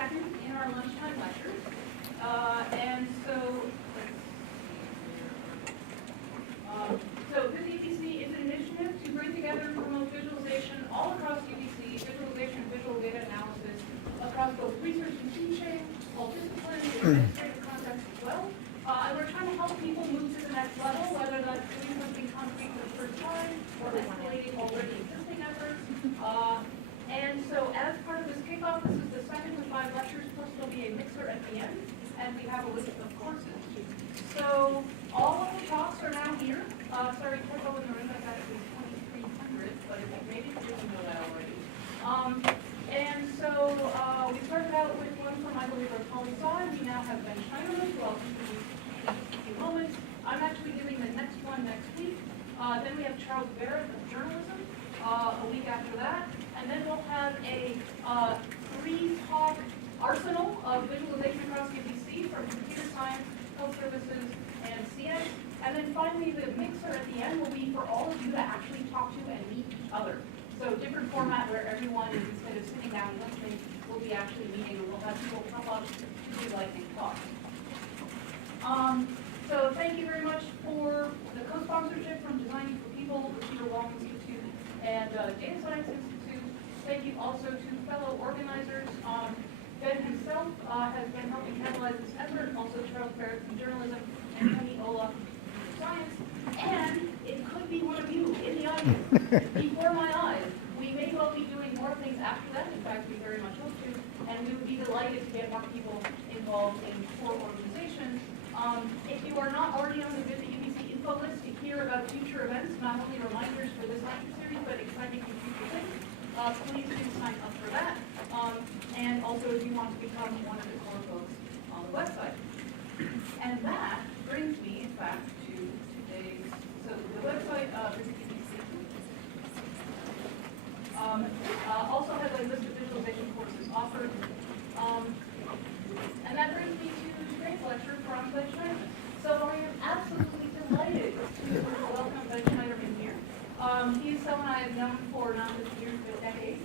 second in our lunchtime lectures. And so, let's see here. So this UBC is an initiative to bring together and promote visualization all across UBC, visualization and visual data analysis across both research and teaching, all disciplines, and administrative contexts as well. And we're trying to help people move to the next level, whether that's doing something concrete for the first time or escalating already existing efforts. And so as part of this kickoff, this is the second of 5 lectures, plus there'll be a mixer at the end, and we have a list of courses. So all of the talks are now here. Sorry, typo in the room, that's actually 2300, but if maybe you didn't know that already. And so we started out with one from, I believe, our poli-sci. We now have Ben Shneiderman, who I'll introduce in just a few moments. I'm actually giving the next one next week. Then we have Charles Barrett of journalism a week after that. And then we'll have a 3-talk arsenal of visualization across UBC from computer science, health services, and CS. And then finally, the mixer at the end will be for all of you to actually talk to and meet each other. So different format where everyone is, instead of sitting down and listening, will be actually meeting, and we'll have people come up to do lightning talks. So thank you very much for the co-sponsorship from Designing for People, the Peter Wall Institute, and Data Science Institute. Thank you also to fellow organizers. Ben himself has been helping catalyze this effort, also Charles Barrett from journalism, and Tony Ola from science. And it could be one of you in the audience, before my eyes. We may well be doing more things after that. In fact, we very much hope to. And we would be delighted to get more people involved in core organizations. If you are not already on the Visit UBC info list to hear about future events, not only reminders for this lecture series, but exciting and future things, please do sign up for that. And also if you want to become one of the core folks on the website. And that brings me, in fact, to today's, so the website, Visit UBC, also has a list of visualization courses offered. And that brings me to today's lecture from Ben Shneiderman. So I am absolutely delighted to welcome Ben Shneiderman here. He is someone I have known for not just years, but decades.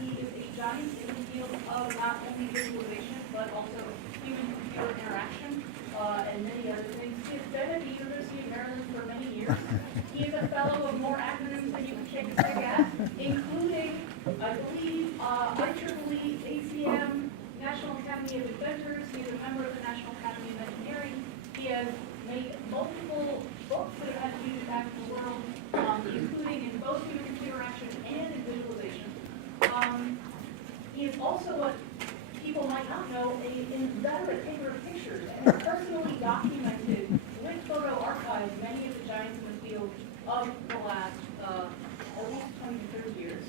He is a giant in the field of not only visualization, but also human-computer interaction, and many other things. He has been at the University of Maryland for many years. He is a fellow of more acronyms than you can shake a stick at, including, I believe, IEEE, ACM, National Academy of Inventors. He is a member of the National Academy of Engineering. He has made multiple books that have had huge impact in the world, including in both human-computer interaction and in visualization. He is also what people might not know, an inveterate taker of pictures, and has personally documented with photo archives many of the giants in the field of the last at least 20 to 30 years.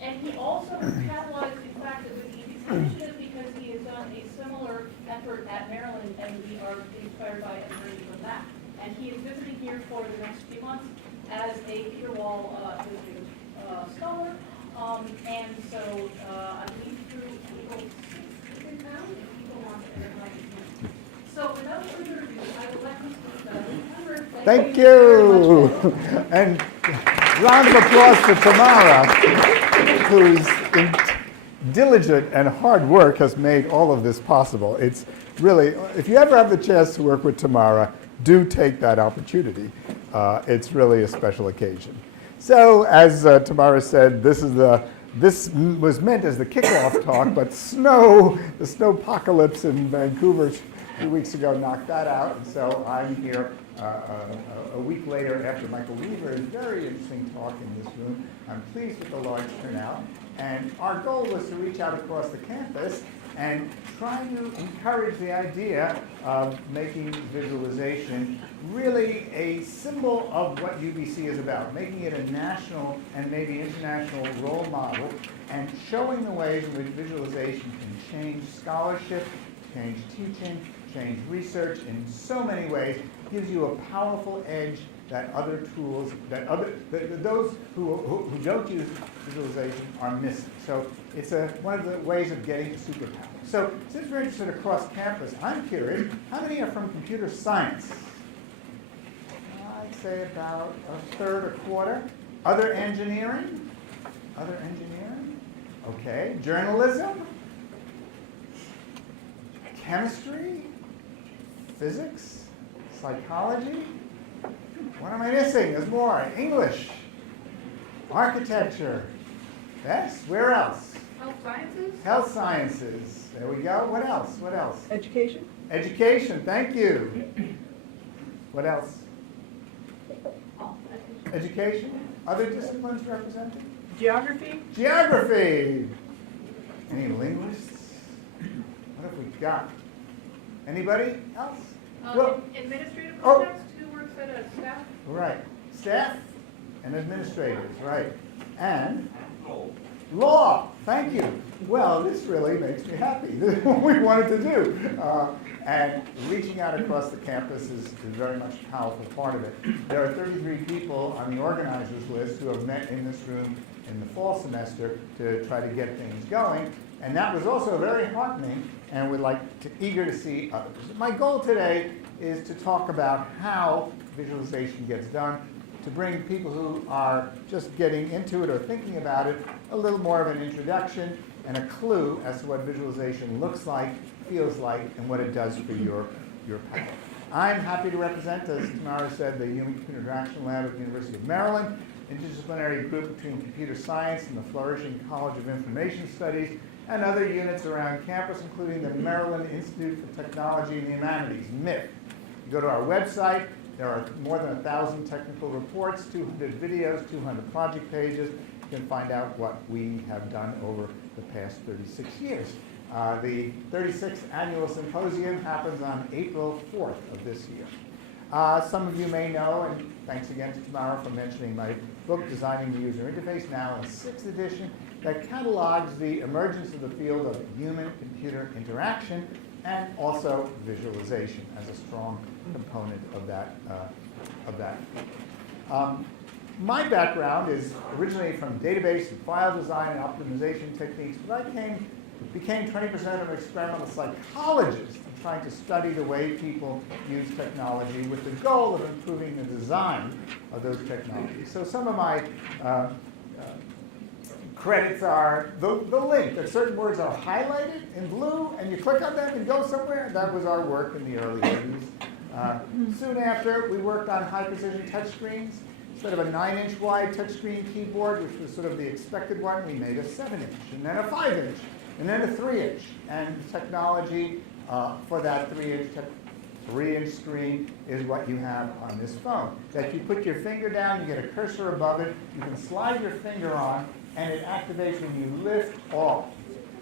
And he also has catalyzed, in fact, with the UBC initiative because he has done a similar effort at Maryland, and we are inspired by and learning from that. And he is visiting here for the next few months as a Peter Wall visiting scholar. And so I believe through April 6th in town, if people want to invite him. So without further ado, I would like to speak. Thank you. And round of applause for Tamara, whose diligent and hard work has made all of this possible. It's really, if you ever have the chance to work with Tamara, do take that opportunity. It's really a special occasion. So, as Tamara said, this was meant as the kickoff talk, but the snowpocalypse in Vancouver 2 weeks ago knocked that out. And so I'm here a week later after Michael Weaver's very interesting talk in this room. I'm pleased with the large turnout. And our goal was to reach out across the campus and try to encourage the idea of making visualization really a symbol of what UBC is about, making it a national and maybe international role model, and showing the ways in which visualization can change scholarship, change teaching, change research in so many ways, gives you a powerful edge that other tools, that those who don't use visualization are missing. So it's one of the ways of getting to superpower. So since we're interested across campus, I'm curious, how many are from computer science? I'd say about a third or quarter. Other engineering? Other engineering? Okay. Journalism? chemistry, physics, psychology. What am I missing? There's more. English, architecture. Yes, where else? Health sciences? Health sciences. There we go. What else? What else? Education? Education, thank you. What else? Oh, Education? Other disciplines represented? Geography? Geography. Any linguists? What have we got? Anybody else? Well, Administrative oh. context, who works at a staff? right. Staff and administrators, right. And law. Thank you. Well, this really makes me happy. This is what we wanted to do. And reaching out across the campus is very much a powerful part of it. There are 33 people on the organizers list who have met in this room in the fall semester to try to get things going. And that was also very heartening, and we'd like to eager to see others. My goal today is to talk about how visualization gets done, to bring people who are just getting into it or thinking about it a little more of an introduction and a clue as to what visualization looks like, feels like, and what it does for your path. I'm happy to represent, as Tamara said, the Human Computer Interaction Lab at the University of Maryland, interdisciplinary group between computer science and the flourishing College of Information Studies, and other units around campus, including the Maryland Institute for Technology and the Humanities, MIT. Go to our website. There are more than 1,000 technical reports, 200 videos, 200 project pages. You can find out what we have done over the past 36 years. The 36th annual symposium happens on April 4th of this year. Some of you may know, and thanks again to Tamara for mentioning my book, Designing the User Interface, now in 6th edition, that catalogs the emergence of the field of human-computer interaction and also visualization as a strong component of that. My background is originally from database and file design and optimization techniques, but I became 20% of an experimental psychologist trying to study the way people use technology with the goal of improving the design of those technologies. So some of my credits are the link, that certain words are highlighted in blue, and you click on them and go somewhere. That was our work in the early 80s. Soon after, we worked on high-precision touchscreens. Instead of a 9-inch wide touchscreen keyboard, which was sort of the expected one, we made a 7-inch, and then a 5-inch, and then a 3-inch. And the technology for that 3-inch screen is what you have on this phone. That you put your finger down, you get a cursor above it, you can slide your finger on, and it activates when you lift off.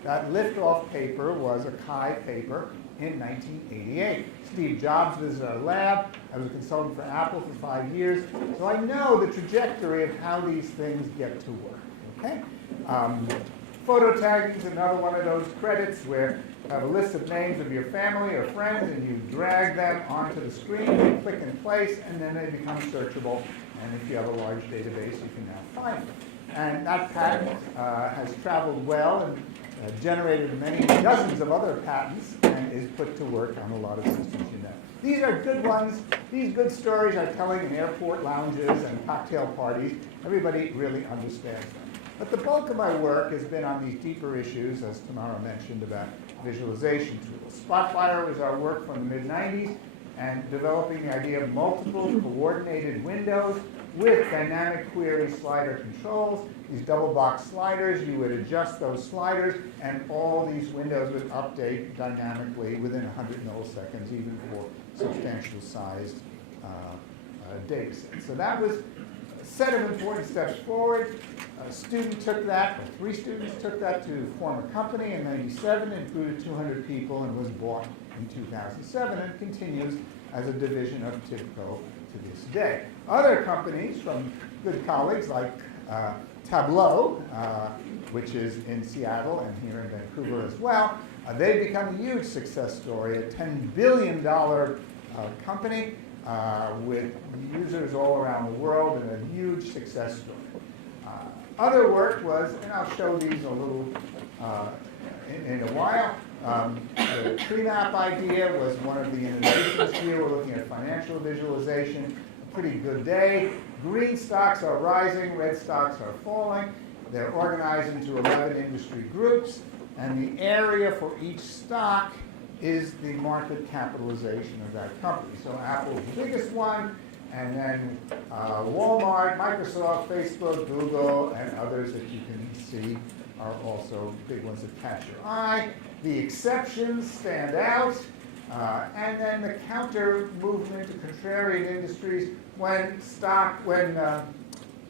That lift-off paper was a Chi paper in 1988. Steve Jobs visited our lab. I was a consultant for Apple for 5 years, so I know the trajectory of how these things get to work. Okay? Photo tagging is another one of those credits where you have a list of names of your family or friends, and you drag them onto the screen, you click in place, and then they become searchable. And if you have a large database, you can now find them. And that patent has traveled well and generated many dozens of other patents and is put to work on a lot of systems you know. These are good ones. These good stories are telling in airport lounges and cocktail parties. Everybody really understands them. But the bulk of my work has been on these deeper issues, as Tamara mentioned, about visualization tools. Spotfire was our work from the mid-90s, and developing the idea of multiple coordinated windows with dynamic query slider controls. These double box sliders, you would adjust those sliders, and all these windows would update dynamically within 100 milliseconds, even for substantial sized data sets. So that was a set of important steps forward. A student took that, or 3 students took that to form a company in '97, included 200 people, and was bought in 2007, and continues as a division of TIBCO to this day. Other companies from good colleagues like Tableau, which is in Seattle and here in Vancouver as well, they've become a huge success story, a $10 billion company with users all around the world and a huge success story. Other work was, and I'll show these a little in a while, the tree map idea was one of the innovations here. We're looking at financial visualization. A pretty good day. Green stocks are rising, red stocks are falling. They're organized into 11 industry groups, and the area for each stock is the market capitalization of that company. So Apple's the biggest one, and then Walmart, Microsoft, Facebook, Google, and others that you can see are also big ones that catch your eye. The exceptions stand out, and then the counter movement to contrarian industries when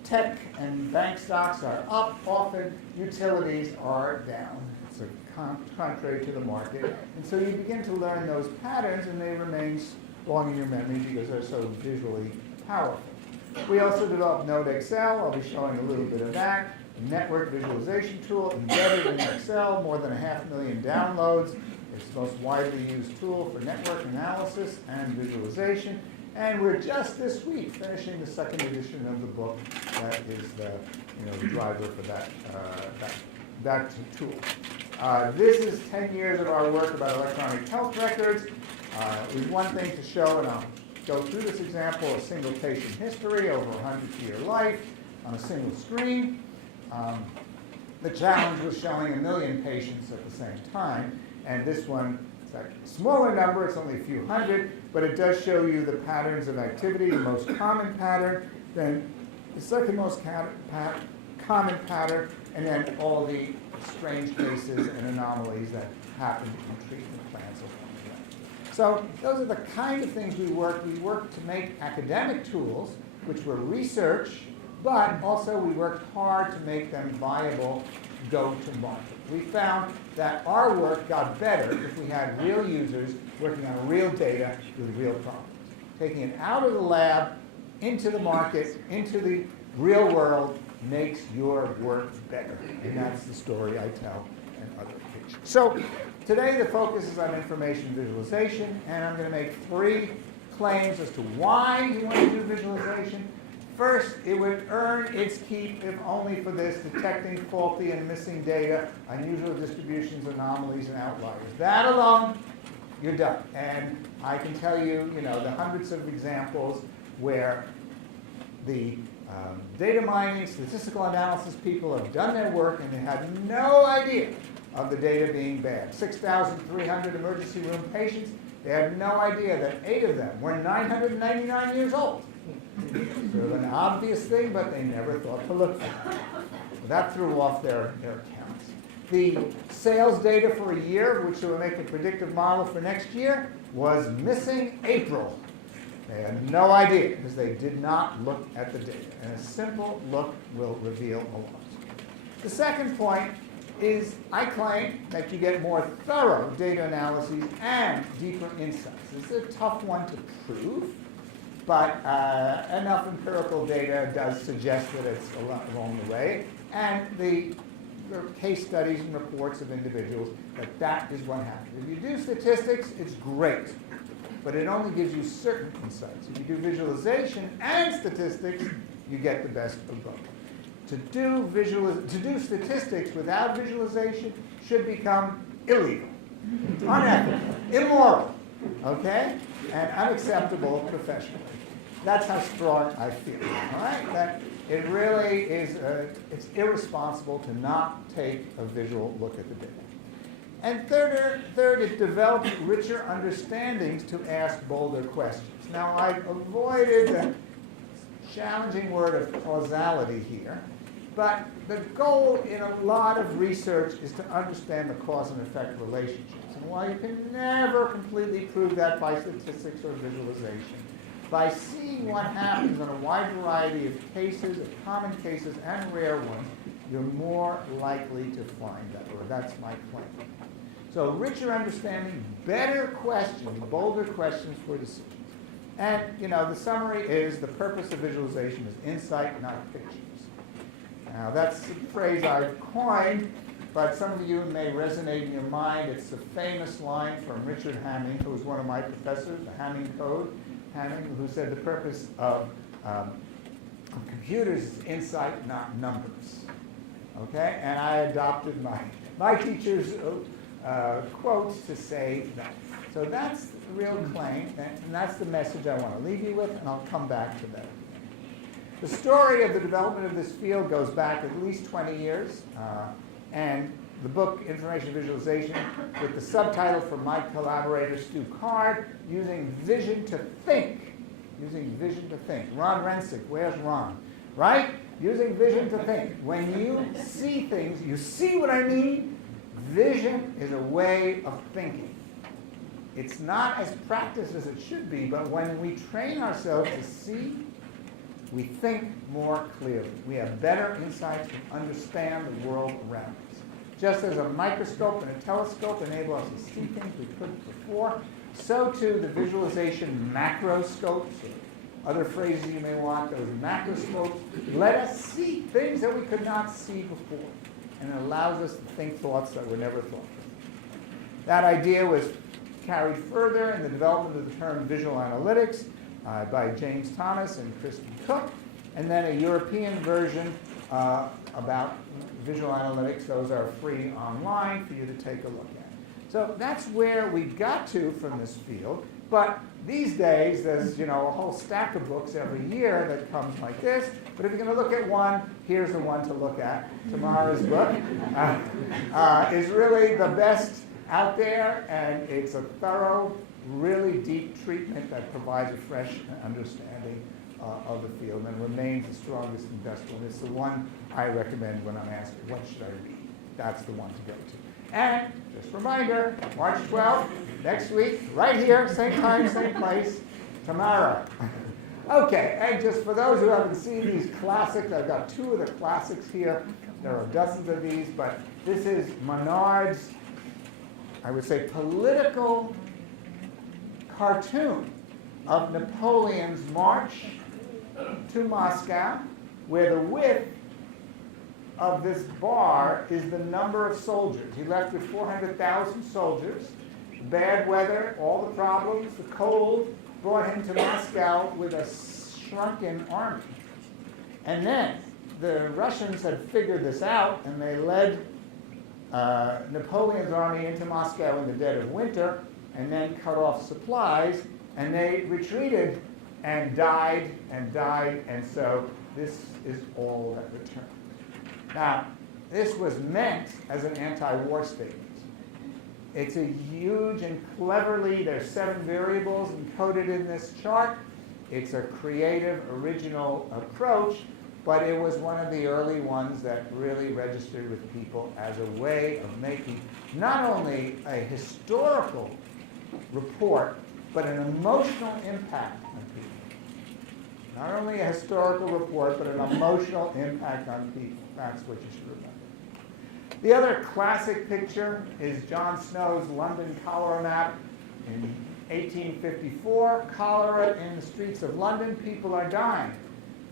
tech and bank stocks are up, often utilities are down. It's contrary to the market. And so you begin to learn those patterns, and they remain long in your memory because they're so visually powerful. We also developed Node Excel. I'll be showing a little bit of that. A network visualization tool embedded in Excel, more than 500,000 downloads. It's the most widely used tool for network analysis and visualization. And we're just this week finishing the second edition of the book that is the driver for that tool. This is 10 years of our work about electronic health records. We've one thing to show, and I'll go through this example, a single patient history over a 100-year life on a single screen. The challenge was showing 1 million patients at the same time, and this one is a smaller number, it's only a few hundred, but it does show you the patterns of activity, the most common pattern, then the second most common pattern, and then all the strange cases and anomalies that happen in treatment plans along the way. So those are the kind of things we work. We work to make academic tools, which were research, but also we worked hard to make them viable go-to-market. We found that our work got better if we had real users working on real data with real problems. Taking it out of the lab, into the market, into the real world, makes your work better. And that's the story I tell in other occasions. So today the focus is on information visualization, and I'm going to make 3 claims as to why you want to do visualization. First, it would earn its keep if only for this, detecting faulty and missing data, unusual distributions, anomalies, and outliers. That alone, you're done. And I can tell you, the hundreds of examples where the data mining, statistical analysis people have done their work and they had no idea of the data being bad. 6,300 emergency room patients, they had no idea that 8 of them were 999 years old. Sort of an obvious thing, but they never thought to look for it. That threw off their accounts. The sales data for a year, which will make a predictive model for next year, was missing April. They had no idea because they did not look at the data. And a simple look will reveal a lot. The second point is I claim that you get more thorough data analyses and deeper insights. It's a tough one to prove, but enough empirical data does suggest that it's along the way. And the case studies and reports of individuals that is what happens. If you do statistics, it's great, but it only gives you certain insights. If you do visualization and statistics, you get the best of both. To do statistics without visualization should become illegal, unethical, immoral, okay, and unacceptable professionally. That's how strong I feel, all right? That it really is, it's irresponsible to not take a visual look at the data. And third, it developed richer understandings to ask bolder questions. Now, I've avoided the challenging word of causality here, but the goal in a lot of research is to understand the cause and effect relationships. And while you can never completely prove that by statistics or visualization, by seeing what happens in a wide variety of cases, of common cases and rare ones, you're more likely to find that, or that's my claim. So richer understanding, better questions, bolder questions for decisions. And, the summary is the purpose of visualization is insight, not pictures. Now, that's a phrase I've coined, but some of you may resonate in your mind. It's a famous line from Richard Hamming, who was one of my professors, the Hamming Code, who said the purpose of computers is insight, not numbers. Okay? And I adopted my teacher's quotes to say that. So that's the real claim, and that's the message I want to leave you with, and I'll come back to that. The story of the development of this field goes back at least 20 years, and the book Information Visualization with the subtitle from my collaborator Stu Card, Using Vision to Think. Using Vision to Think. Ron Rensick, where's Ron? Right? Using vision to think. When you see things, you see what I mean? Vision is a way of thinking. It's not as practiced as it should be, but when we train ourselves to see, we think more clearly. We have better insights to understand the world around us. Just as a microscope and a telescope enable us to see things we couldn't before, so too the visualization macroscopes, or other phrases you may want, those macroscopes, let us see things that we could not see before. And it allows us to think thoughts that were never thought of. That idea was carried further in the development of the term visual analytics by James Thomas and Kristen Cook, and then a European version about visual analytics. Those are free online for you to take a look at. So that's where we got to from this field. But these days, there's a whole stack of books every year that comes like this. But if you're going to look at one, here's the one to look at. Tamara's book is really the best out there, and it's a thorough, really deep treatment that provides a fresh understanding of the field and remains the strongest and best one. It's the one I recommend when I'm asked, what should I read? That's the one to go to. And just a reminder, March 12th, next week, right here, same time, same place, tomorrow. Okay, and just for those who haven't seen these classics, I've got two of the classics here. There are dozens of these, but this is Minard's, I would say, political cartoon of Napoleon's march to Moscow, where the width of this bar is the number of soldiers. He left with 400,000 soldiers. Bad weather, all the problems, the cold, brought him to Moscow with a shrunken army. And then the Russians had figured this out, and they led Napoleon's army into Moscow in the dead of winter, and then cut off supplies, and they retreated and died, and so this is all that returned. Now, this was meant as an anti-war statement. It's a huge and cleverly, there's 7 variables encoded in this chart. It's a creative, original approach, but it was one of the early ones that really registered with people as a way of making not only a historical report, but an emotional impact on people. Not only a historical report, but an emotional impact on people. That's what you should remember. The other classic picture is John Snow's London cholera map. In 1854, cholera in the streets of London, people are dying.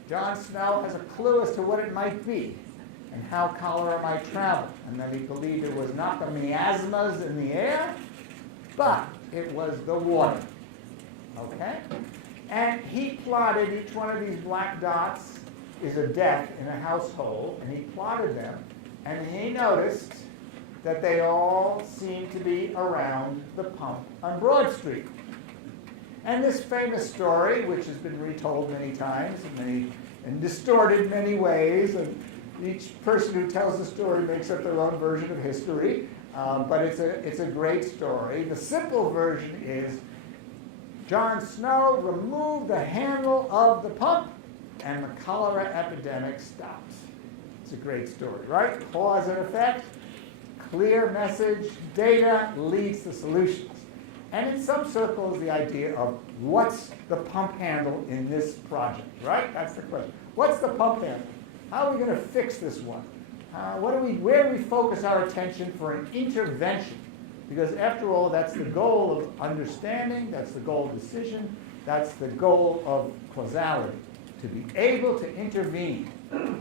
John Snow has a clue as to what it might be and how cholera might travel. And then he believed it was not the miasmas in the air, but it was the water. Okay? And he plotted each one of these black dots is a death in a household, and he plotted them, and he noticed that they all seem to be around the pump on Broad Street. And this famous story, which has been retold many times and distorted many ways, and each person who tells the story makes up their own version of history, but it's a great story. The simple version is John Snow removed the handle of the pump, and the cholera epidemic stops. It's a great story, right? Cause and effect, clear message, data leads to solutions. And in some circles, the idea of what's the pump handle in this project, right? That's the question. What's the pump handle? How are we going to fix this one? Where do we focus our attention for an intervention? Because after all, that's the goal of understanding, that's the goal of decision, that's the goal of causality, to be able to intervene.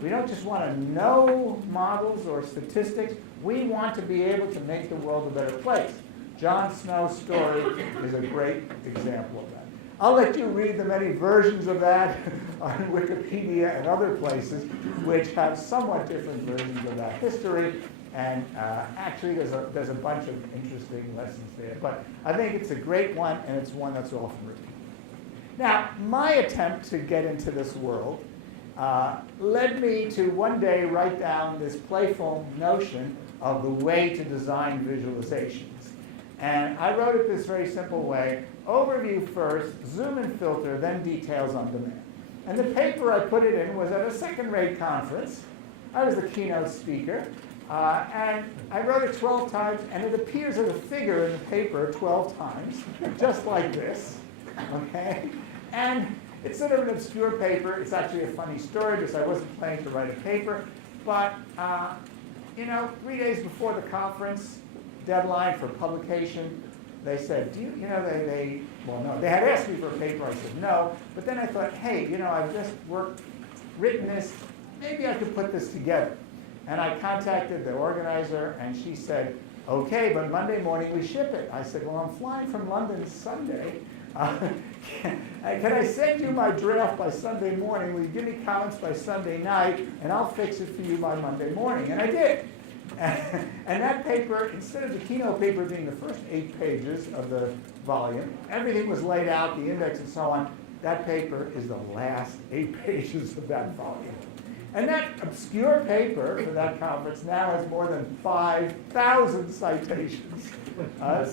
We don't just want to know models or statistics, we want to be able to make the world a better place. John Snow's story is a great example of that. I'll let you read the many versions of that on Wikipedia and other places, which have somewhat different versions of that history. And actually, there's a bunch of interesting lessons there. But I think it's a great one, and it's one that's often repeated. Now, my attempt to get into this world led me to one day write down this playful notion of the way to design visualizations. And I wrote it this very simple way: overview first, zoom and filter, then details on demand. And the paper I put it in was at a second-rate conference. I was the keynote speaker. And I wrote it 12 times, and it appears as a figure in the paper 12 times, just like this, okay? And it's sort of an obscure paper. It's actually a funny story because I wasn't planning to write a paper. But, 3 days before the conference deadline for publication, they said, they had asked me for a paper. I said no. But then I thought, hey, I've just written this. Maybe I could put this together. And I contacted the organizer, and she said, okay, but Monday morning we ship it. I said, well, I'm flying from London Sunday. Can I send you my draft by Sunday morning? Will you give me comments by Sunday night, and I'll fix it for you by Monday morning? And I did. And that paper, instead of the keynote paper being the first 8 pages of the volume, everything was laid out, the index and so on. That paper is the last 8 pages of that volume. And that obscure paper for that conference now has more than 5,000 citations.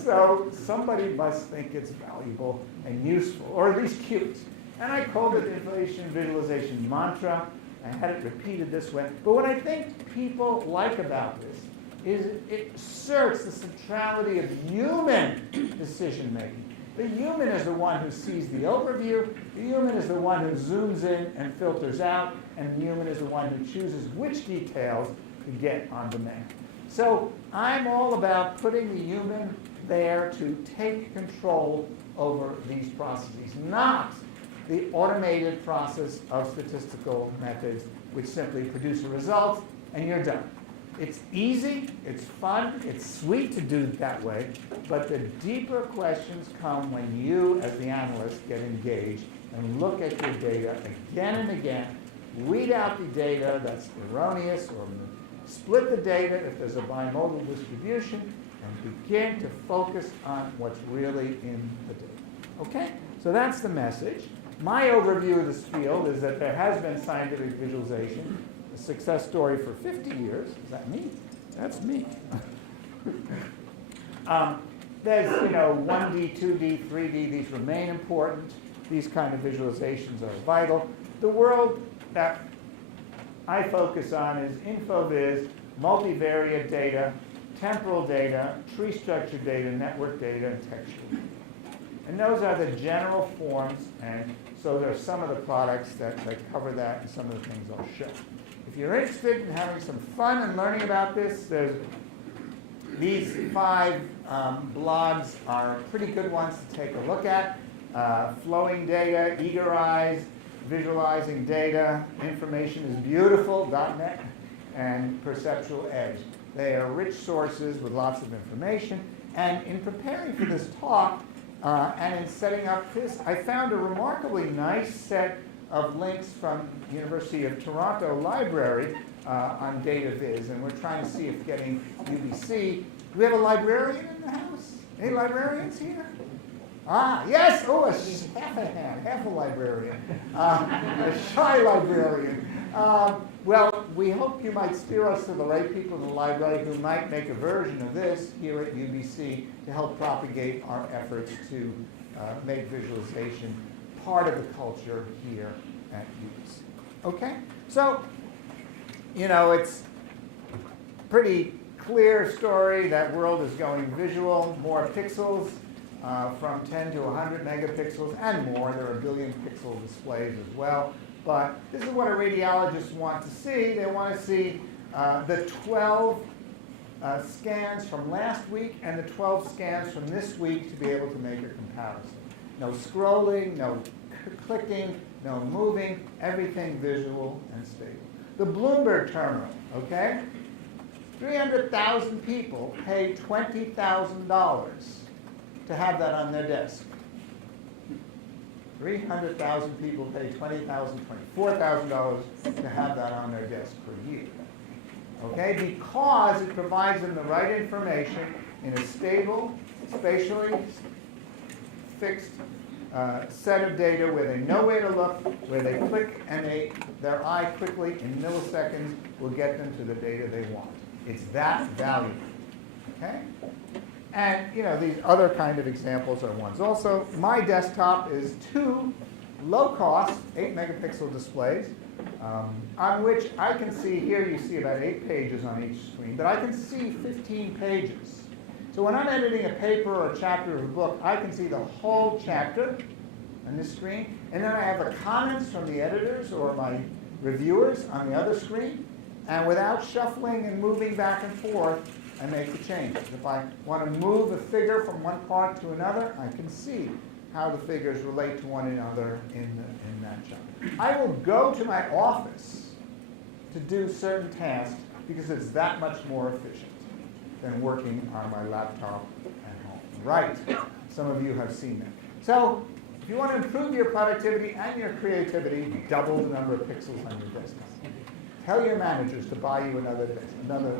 So somebody must think it's valuable and useful, or at least cute. And I called it the Information Visualization Mantra. I had it repeated this way. But what I think people like about this is it asserts the centrality of human decision making. The human is the one who sees the overview. The human is the one who zooms in and filters out. And the human is the one who chooses which details to get on demand. So I'm all about putting the human there to take control over these processes, not the automated process of statistical methods which simply produce a result and you're done. It's easy, it's fun, it's sweet to do it that way, but the deeper questions come when you, as the analyst, get engaged and look at your data again and again, weed out the data that's erroneous, or split the data if there's a bimodal distribution, and begin to focus on what's really in the data. Okay? So that's the message. My overview of this field is that there has been scientific visualization, a success story for 50 years. Is that me? That's me. There's, 1D, 2D, 3D. These remain important. These kind of visualizations are vital. The world that I focus on is InfoVis, multivariate data, temporal data, tree structure data, network data, and textual data. And those are the general forms, and so there are some of the products that cover that and some of the things I'll show. If you're interested in having some fun and learning about this, these 5 blogs are pretty good ones to take a look at. Flowing Data, Eager Eyes, Visualizing Data, Information is Beautiful.net, and Perceptual Edge. They are rich sources with lots of information. And in preparing for this talk, and in setting up this, I found a remarkably nice set of links from University of Toronto Library on DataViz, and we're trying to see if getting UBC. Do we have a librarian in the house? Any librarians here? Ah, yes. Oh, half a hand, half a librarian, a shy librarian. Well, we hope you might steer us to the right people in the library who might make a version of this here at UBC to help propagate our efforts to make visualization part of the culture here at UBC. Okay? So, it's a pretty clear story. That world is going visual, more pixels, from 10 to 100 megapixels and more. There are a billion pixel displays as well. But this is what a radiologist wants to see. They want to see the 12 scans from last week and the 12 scans from this week to be able to make a comparison. No scrolling, no clicking, no moving, everything visual and stable. The Bloomberg terminal, okay? 300,000 people pay $20,000 to have that on their desk. 300,000 people pay $20,000, $24,000 to have that on their desk per year. Okay, because it provides them the right information in a stable, spatially fixed set of data where they know where to look, where they click, and their eye quickly, in milliseconds, will get them to the data they want. It's that valuable. Okay? And these other kind of examples are ones. Also, my desktop is 2 low-cost 8-megapixel displays on which I can see, here you see about 8 pages on each screen, but I can see 15 pages. So when I'm editing a paper or a chapter of a book, I can see the whole chapter on this screen, and then I have the comments from the editors or my reviewers on the other screen, and without shuffling and moving back and forth, I make the changes. If I want to move a figure from one part to another, I can see how the figures relate to one another in that chapter. I will go to my office to do certain tasks because it's that much more efficient than working on my laptop at home. Right, some of you have seen that. So if you want to improve your productivity and your creativity, double the number of pixels on your desktop. Tell your managers to buy you another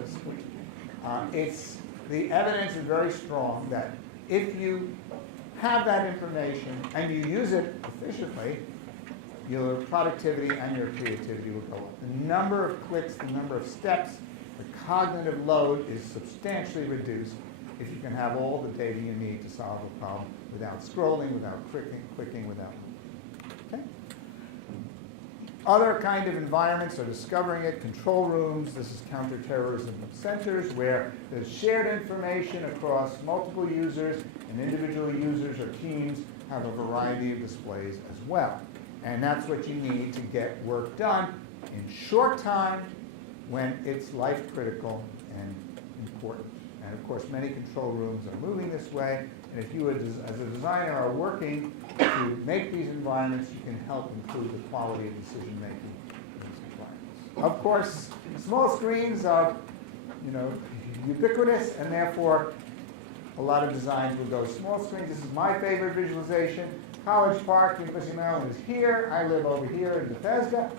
screen. The evidence is very strong that if you have that information and you use it efficiently, your productivity and your creativity will go up. The number of clicks, the number of steps, the cognitive load is substantially reduced if you can have all the data you need to solve a problem without scrolling, without clicking, without. Okay? Other kind of environments are discovering it. Control rooms, this is counterterrorism centers where there's shared information across multiple users, and individual users or teams have a variety of displays as well. And that's what you need to get work done in short time when it's life critical and important. And of course, many control rooms are moving this way. And if you, as a designer, are working to make these environments, you can help improve the quality of decision making in these environments. Of course, small screens are, ubiquitous, and therefore, a lot of designs will go small screens. This is my favorite visualization. College Park, University of Maryland is here. I live over here in Bethesda.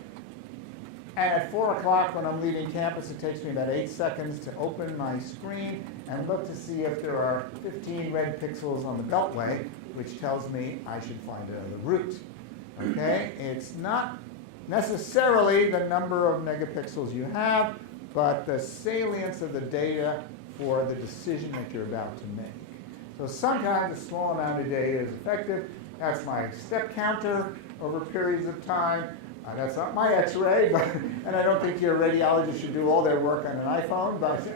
And at 4 o'clock when I'm leaving campus, it takes me about 8 seconds to open my screen and look to see if there are 15 red pixels on the beltway, which tells me I should find another route. Okay? It's not necessarily the number of megapixels you have, but the salience of the data for the decision that you're about to make. So sometimes a small amount of data is effective. That's my step counter over periods of time. That's not my X-ray, and I don't think your radiologist should do all their work on an iPhone, but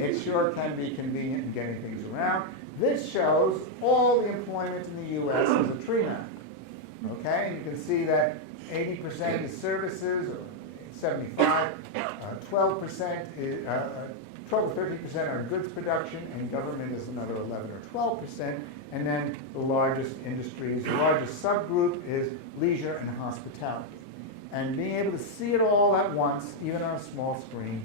it sure can be convenient in getting things around. This shows all the employment in the U.S. as a tree map. Okay, you can see that 80% is services, or 75, 12% is 12 or 13% are goods production, and government is another 11 or 12%. And then the largest industries, the largest subgroup is leisure and hospitality. And being able to see it all at once, even on a small screen,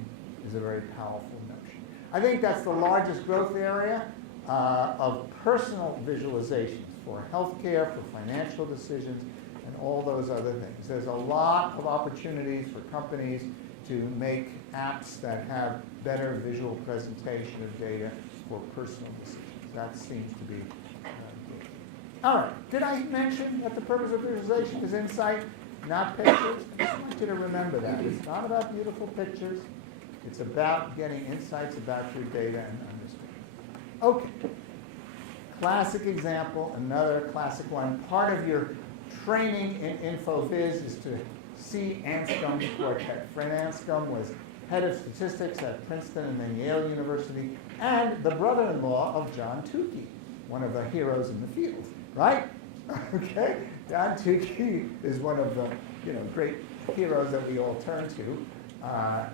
is a very powerful notion. I think that's the largest growth area of personal visualizations for healthcare, for financial decisions, and all those other things. There's a lot of opportunities for companies to make apps that have better visual presentation of data for personal decisions. That seems to be good. All right, did I mention that the purpose of visualization is insight, not pictures? I just want you to remember that. It's not about beautiful pictures. It's about getting insights about your data and understanding. Okay, classic example, another classic one. Part of your training in InfoViz is to see Anscombe's quartet. Fred Anscombe was head of statistics at Princeton and then Yale University, and the brother-in-law of John Tukey, one of the heroes in the field, right? Okay, John Tukey is one of the great heroes that we all turn to,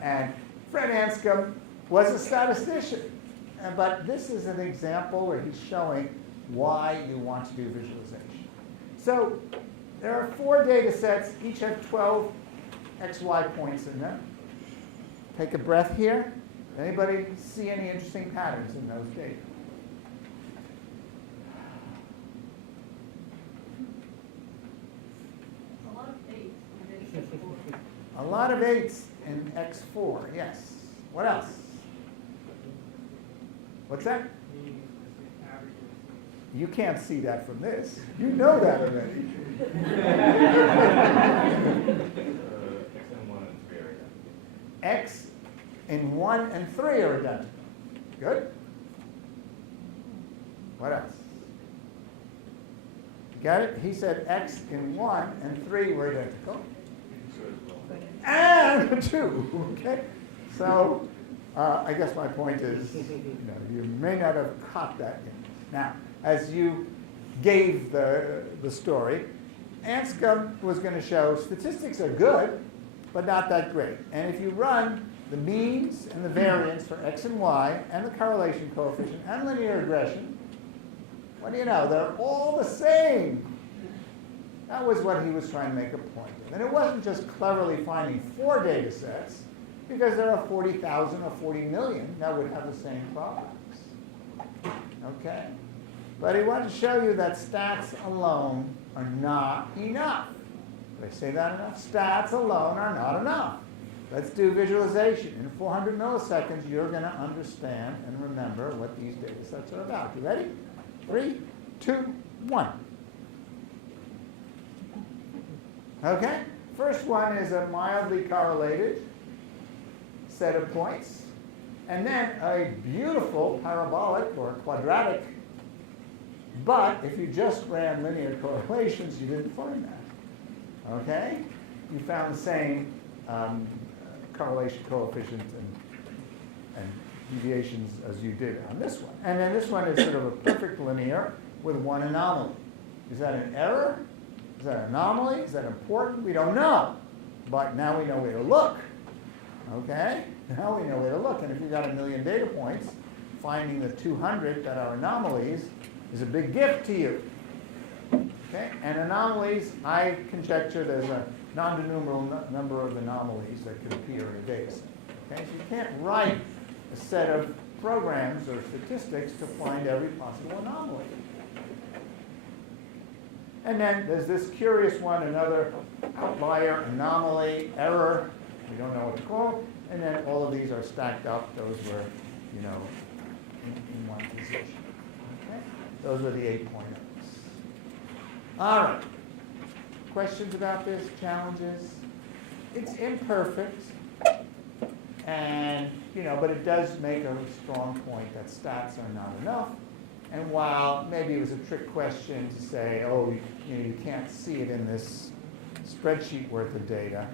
and Fred Anscombe was a statistician. But this is an example where he's showing why you want to do visualization. So there are 4 data sets, each have 12 XY points in them. Take a breath here. Anybody see any interesting patterns in those data? A lot of 8s in X4. A lot of 8s in X4, yes. What else? What's that? You can't see that from this. You know that already. X in 1 and 3 are identical. Good? What else? Got it? He said X in 1 and 3 were identical. And 2. Okay? So, I guess my point is, you may not have caught that in. Now, as you gave the story, Anscombe was going to show statistics are good, but not that great. And if you run the means and the variance for X and Y, and the correlation coefficient, and linear regression, what do you know? They're all the same. That was what he was trying to make a point of. And it wasn't just cleverly finding 4 data sets, because there are 40,000 or 40 million that would have the same problems. Okay? But he wanted to show you that stats alone are not enough. Did I say that enough? Stats alone are not enough. Let's do visualization. In 400 milliseconds, you're going to understand and remember what these data sets are about. You ready? 3, 2, 1. Okay? First one is a mildly correlated set of points. And then a beautiful parabolic or quadratic. But if you just ran linear correlations, you didn't find that. Okay? You found the same correlation coefficient and deviations as you did on this one. And then this one is sort of a perfect linear with one anomaly. Is that an error? Is that an anomaly? Is that important? We don't know. But now we know where to look. Okay? Now we know where to look. And if you've got 1 million data points, finding the 200 that are anomalies is a big gift to you. Okay? And anomalies, I conjecture there's a non-denumerable number of anomalies that could appear in a data set. Okay? So you can't write a set of programs or statistics to find every possible anomaly. And then there's this curious one, another outlier, anomaly, error. We don't know what to call. And then all of these are stacked up. Those were, in one position. Okay? Those are the 8 pointers. All right. Questions about this? Challenges? It's imperfect. And, but it does make a strong point that stats are not enough. And while maybe it was a trick question to say, you can't see it in this spreadsheet worth of data,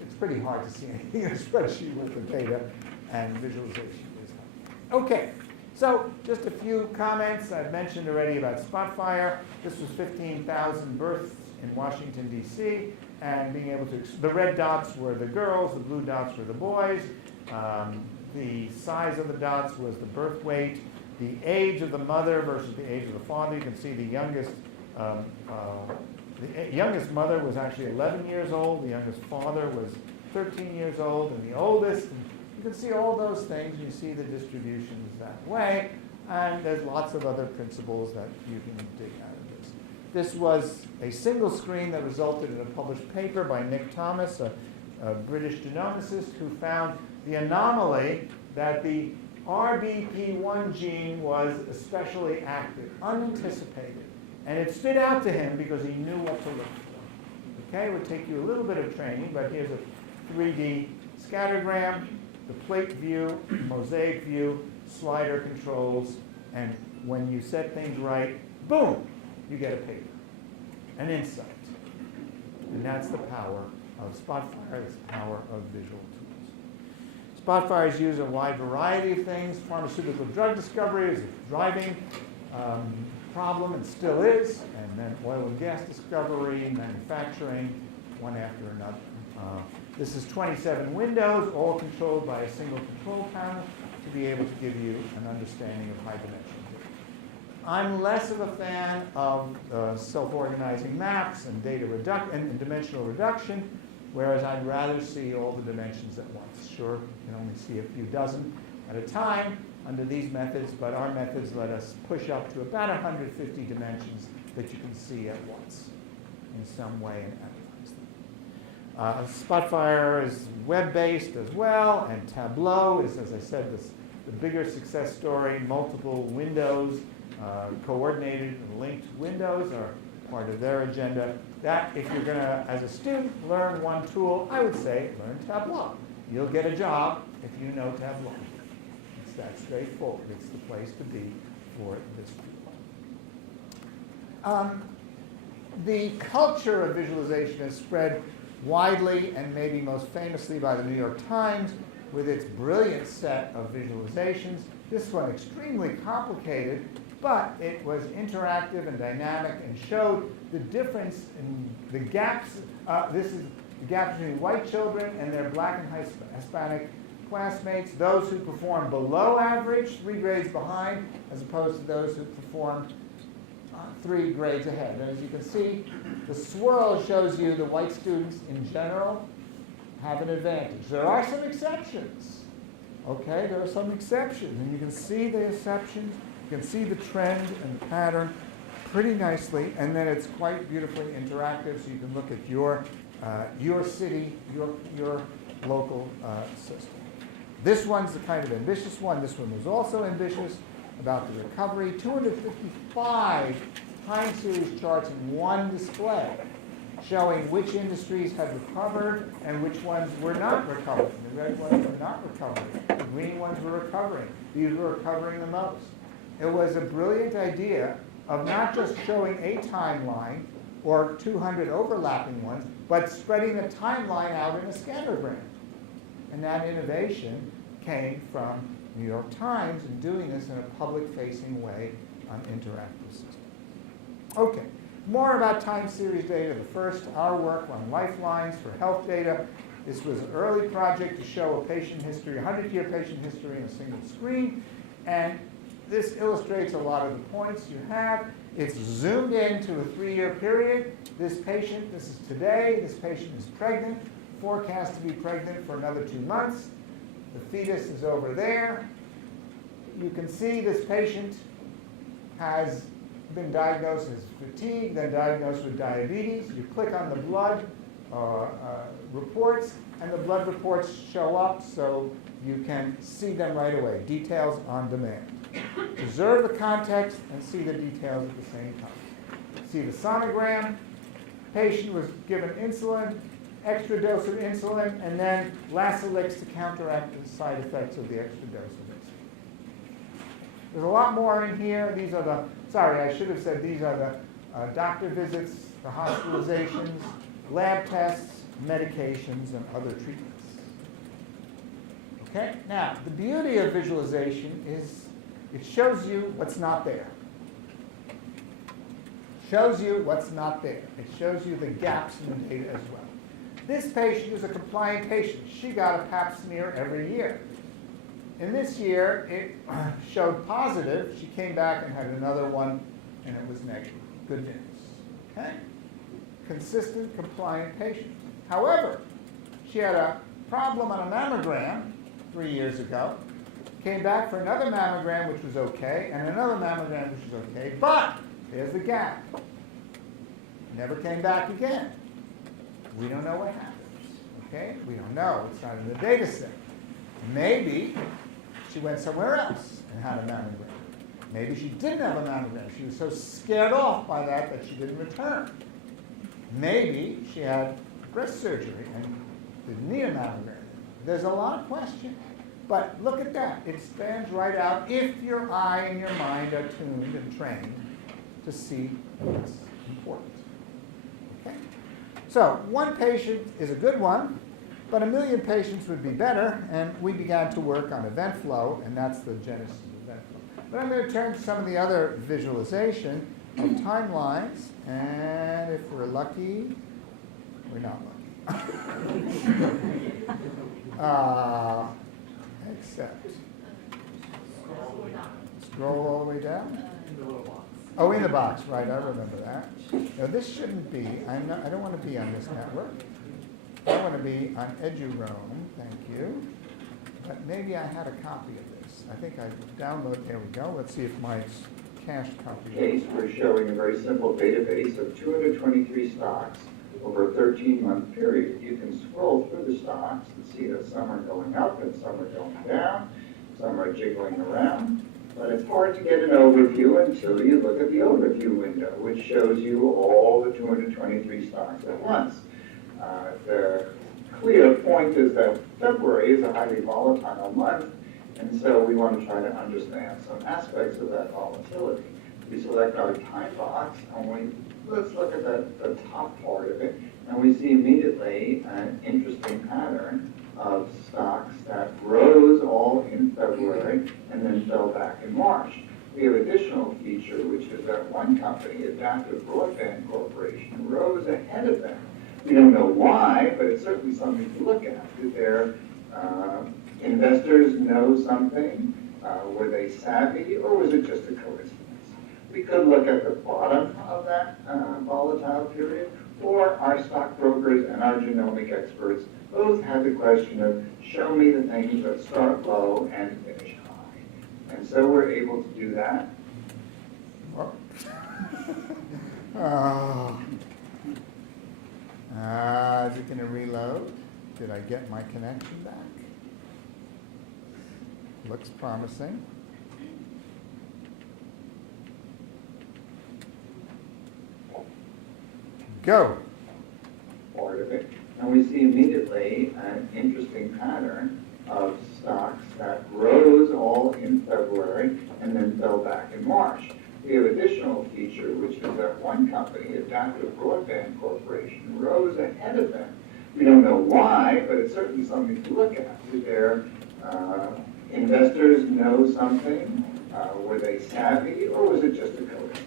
it's pretty hard to see anything in a spreadsheet worth of data, and visualization is hard. Okay, so just a few comments. I've mentioned already about Spotfire. This was 15,000 births in Washington, D.C., and being able to, the red dots were the girls, the blue dots were the boys. The size of the dots was the birth weight. The age of the mother versus the age of the father. You can see the youngest mother was actually 11 years old. The youngest father was 13 years old. And the oldest. And you can see all those things. You see the distributions that way. And there's lots of other principles that you can dig out of this. This was a single screen that resulted in a published paper by Nick Thomas, a British genomicist, who found the anomaly that the RBP1 gene was especially active, unanticipated. And it stood out to him because he knew what to look for. Okay, it would take you a little bit of training, but here's a 3D scattergram, the plate view, mosaic view, slider controls, and when you set things right, boom, you get a paper, an insight. And that's the power of Spotfire, it's the power of visual tools. Spotfire is used in a wide variety of things. Pharmaceutical drug discovery is a driving problem and still is. And then oil and gas discovery, manufacturing, one after another. This is 27 windows, all controlled by a single control panel to be able to give you an understanding of high dimension data. I'm less of a fan of self-organizing maps and data and dimensional reduction, whereas I'd rather see all the dimensions at once. Sure, you can only see a few dozen at a time under these methods, but our methods let us push up to about 150 dimensions that you can see at once in some way and analyze them. Spotfire is web-based as well, and Tableau is, as I said, the bigger success story, multiple windows Coordinated and linked windows are part of their agenda. That, if you're going to, as a student, learn one tool, I would say learn Tableau. You'll get a job if you know Tableau. It's that straightforward. It's the place to be for this field. The culture of visualization has spread widely and maybe most famously by the New York Times with its brilliant set of visualizations. This one extremely complicated, but it was interactive and dynamic and showed the difference in the gaps. This is the gap between white children and their black and Hispanic classmates, those who performed below average, 3 grades behind, as opposed to those who performed 3 grades ahead. And as you can see, the swirl shows you the white students in general have an advantage. There are some exceptions. Okay, there are some exceptions, and you can see the exceptions. You can see the trend and the pattern pretty nicely, and then it's quite beautifully interactive, so you can look at your city, your local system. This one's the kind of ambitious one. This one was also ambitious about the recovery. 255 time series charts in one display, showing which industries had recovered and which ones were not recovering. The red ones were not recovering. The green ones were recovering. These were recovering the most. It was a brilliant idea of not just showing a timeline or 200 overlapping ones, but spreading the timeline out in a scattergram. And that innovation came from New York Times and doing this in a public-facing way on interactive systems. Okay, more about time series data. The first, our work on LifeLines for health data. This was an early project to show a patient history, 100-year patient history in a single screen. And this illustrates a lot of the points you have. It's zoomed into a 3-year period. This patient, this is today, this patient is pregnant, forecast to be pregnant for another 2 months. The fetus is over there. You can see this patient has been diagnosed as fatigue, then diagnosed with diabetes. You click on the blood reports, and the blood reports show up so you can see them right away. Details on demand. Observe the context and see the details at the same time. See the sonogram. Patient was given insulin, extra dose of insulin, and then Lasix to counteract the side effects of the extra dose of insulin. There's a lot more in here. These are the, sorry, I should have said these are the doctor visits, the hospitalizations, lab tests, medications, and other treatments. Okay, now the beauty of visualization is it shows you what's not there. Shows you what's not there. It shows you the gaps in the data as well. This patient is a compliant patient. She got a pap smear every year. In this year, it showed positive. She came back and had another one, and it was negative. Good news. Okay? Consistent, compliant patient. However, she had a problem on a mammogram 3 years ago. Came back for another mammogram, which was okay, and another mammogram, which was okay, but there's the gap. Never came back again. We don't know what happens. Okay? We don't know. It's not in the data set. Maybe she went somewhere else and had a mammogram. Maybe she didn't have a mammogram. She was so scared off by that that she didn't return. Maybe she had breast surgery and didn't need a mammogram. There's a lot of questions. But look at that. It stands right out if your eye and your mind are tuned and trained to see what's important. Okay? So one patient is a good one, but 1 million patients would be better, and we began to work on event flow, and that's the genesis of event flow. But I'm going to turn to some of the other visualization of timelines, and if we're lucky, we're not lucky. Except. Scroll all the way down? In the little box. Oh, in the box, right, I remember that. Now, this shouldn't be, I don't want to be on this network. I want to be on EduRoam, thank you. But maybe I had a copy of this. I think I downloaded, there we go. Let's see if my cached copy. Case, we're showing a very simple database of 223 stocks over a 13-month period. You can scroll through the stocks and see that some are going up and some are going down, some are jiggling around. But it's hard to get an overview until you look at the overview window, which shows you all the 223 stocks at once. The clear point is that February is a highly volatile month, and so we want to try to understand some aspects of that volatility. We select our time box, and let's look at the top part of it, and we see immediately an interesting pattern of stocks that rose all in February and then fell back in March. We have additional feature, which is that one company, Adaptive Broadband Corporation, rose ahead of them. We don't know why, but it's certainly something to look at. Did their investors know something? Were they savvy, or was it just a coincidence? We could look at the bottom of that volatile period, or our stockbrokers and our genomic experts both had the question of, show me the things that start low and finish high. And so we're able to do that. Is it going to reload? Did I get my connection back? Looks promising. Go. Part of it. And we see immediately an interesting pattern of stocks that rose all in February and then fell back in March. We have additional feature, which is that one company, Adaptive Broadband Corporation, rose ahead of them. We don't know why, but it's certainly something to look at. Did their investors know something? Were they savvy, or was it just a coincidence?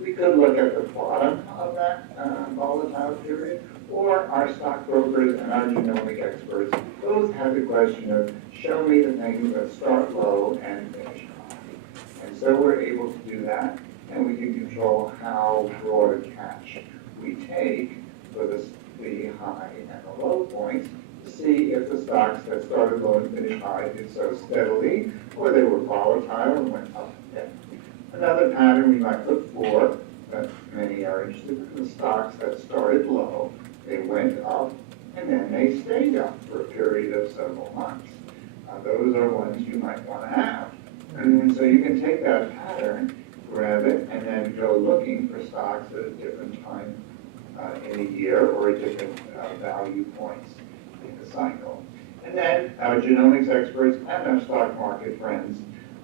We could look at the bottom of that volatile period, or our stockbrokers and our genomic experts both have the question of, show me the things that start low and finish high. And so we're able to do that, and we can control how broad a catch we take for the high and the low points to see if the stocks that started low and finished high did so steadily, or they were volatile and went up and down. Another pattern we might look for, that many are interested in, the stocks that started low, they went up, and then they stayed up for a period of several months. Those are ones you might want to have. And so you can take that pattern, grab it, and then go looking for stocks at a different time in a year or at different value points in the cycle. And then our genomics experts and our stock market friends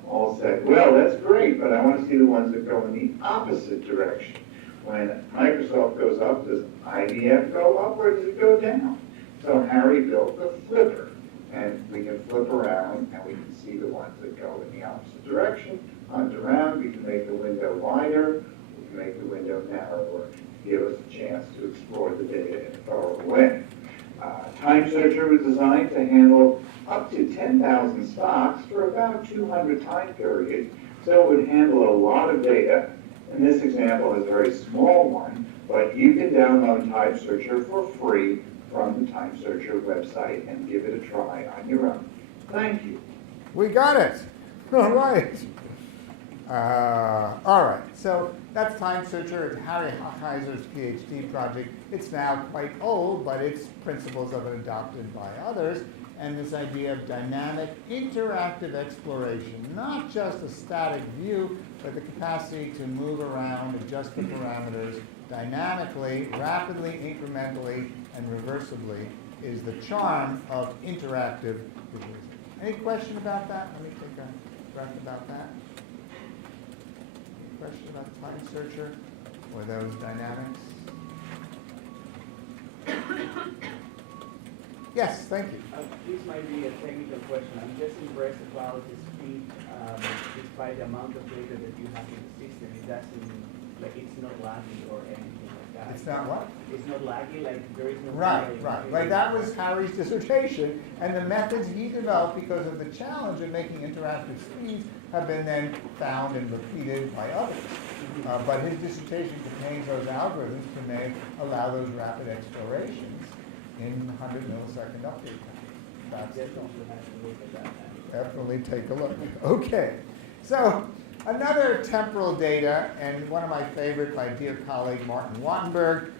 all said, well, that's great, but I want to see the ones that go in the opposite direction. When Microsoft goes up, does IBM go up or does it go down? So Harry built the flipper, and we can flip around and we can see the ones that go in the opposite direction. Hunt around, we can make the window wider, we can make the window narrower, give us a chance to explore the data in a thorough way. Time Searcher was designed to handle up to 10,000 stocks for about 200 time periods, so it would handle a lot of data. And this example is a very small one, but you can download Time Searcher for free from the Time Searcher website and give it a try on your own. Thank you. We got it. All right. All right. So that's Time Searcher. It's Harry Heiser's PhD project. It's now quite old, but its principles have been adopted by others. And this idea of dynamic, interactive exploration, not just a static view, but the capacity to move around, adjust the parameters dynamically, rapidly, incrementally, and reversibly is the charm of interactive visualization. Any question about that? Let me take a breath about that. Any question about Time Searcher or those dynamics? Yes, thank you. This might be a technical question. I'm just impressed about the speed, despite the amount of data that you have in the system. It doesn't, like, it's not laggy or anything like that. It's not what? It's not laggy, like there is no Right, delay. right. Like that was Harry's dissertation, and the methods he developed because of the challenge of making interactive screens have been then found and repeated by others. But his dissertation contains those algorithms to allow those rapid explorations in 100 millisecond update time. That's Definitely have to look at that. Definitely take a look. Okay, so another temporal data, and one of my favorite, my dear colleague Martin Wattenberg.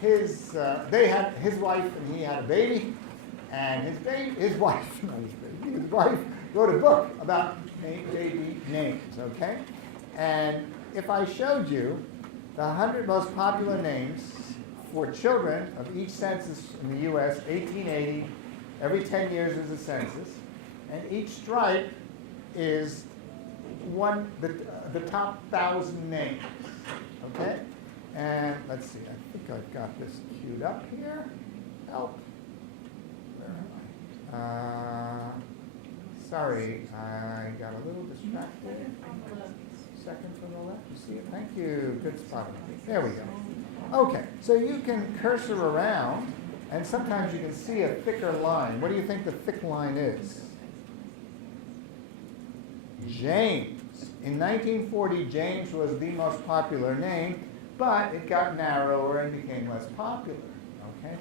His wife and he had a baby, and his wife wrote a book about baby names, okay? And if I showed you the 100 most popular names for children of each census in the U.S., 1880, every 10 years there's a census, and each stripe is the top 1,000 names, okay? And let's see, I think I've got this queued up here. Help. Where am I? Sorry, I got a little distracted. Second from the left, you see it? Thank you, good spotting. There we go. Okay, so you can cursor around, and sometimes you can see a thicker line. What do you think the thick line is? James. In 1940, James was the most popular name, but it got narrower and became less popular, okay?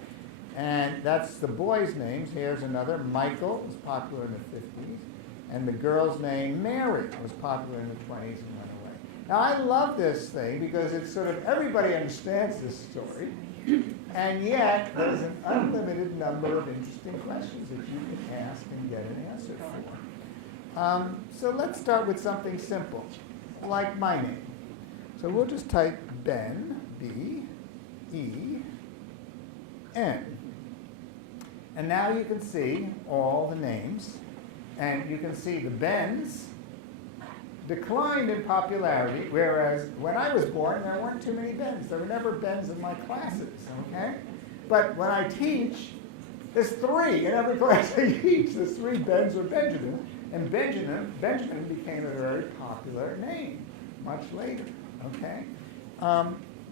And that's the boys' names. Here's another. Michael was popular in the 50s, and the girl's name, Mary, was popular in the 20s and went away. Now, I love this thing because it's sort of, everybody understands this story, and yet there's an unlimited number of interesting questions that you can ask and get an answer for. So let's start with something simple, like my name. So we'll just type Ben, B-E-N. And now you can see all the names, and you can see the Bens declined in popularity, whereas when I was born, there weren't too many Bens. There were never Bens in my classes, okay? But when I teach, there's 3 in every class I teach. There's 3 Bens or Benjamin, and Benjamin became a very popular name much later, okay?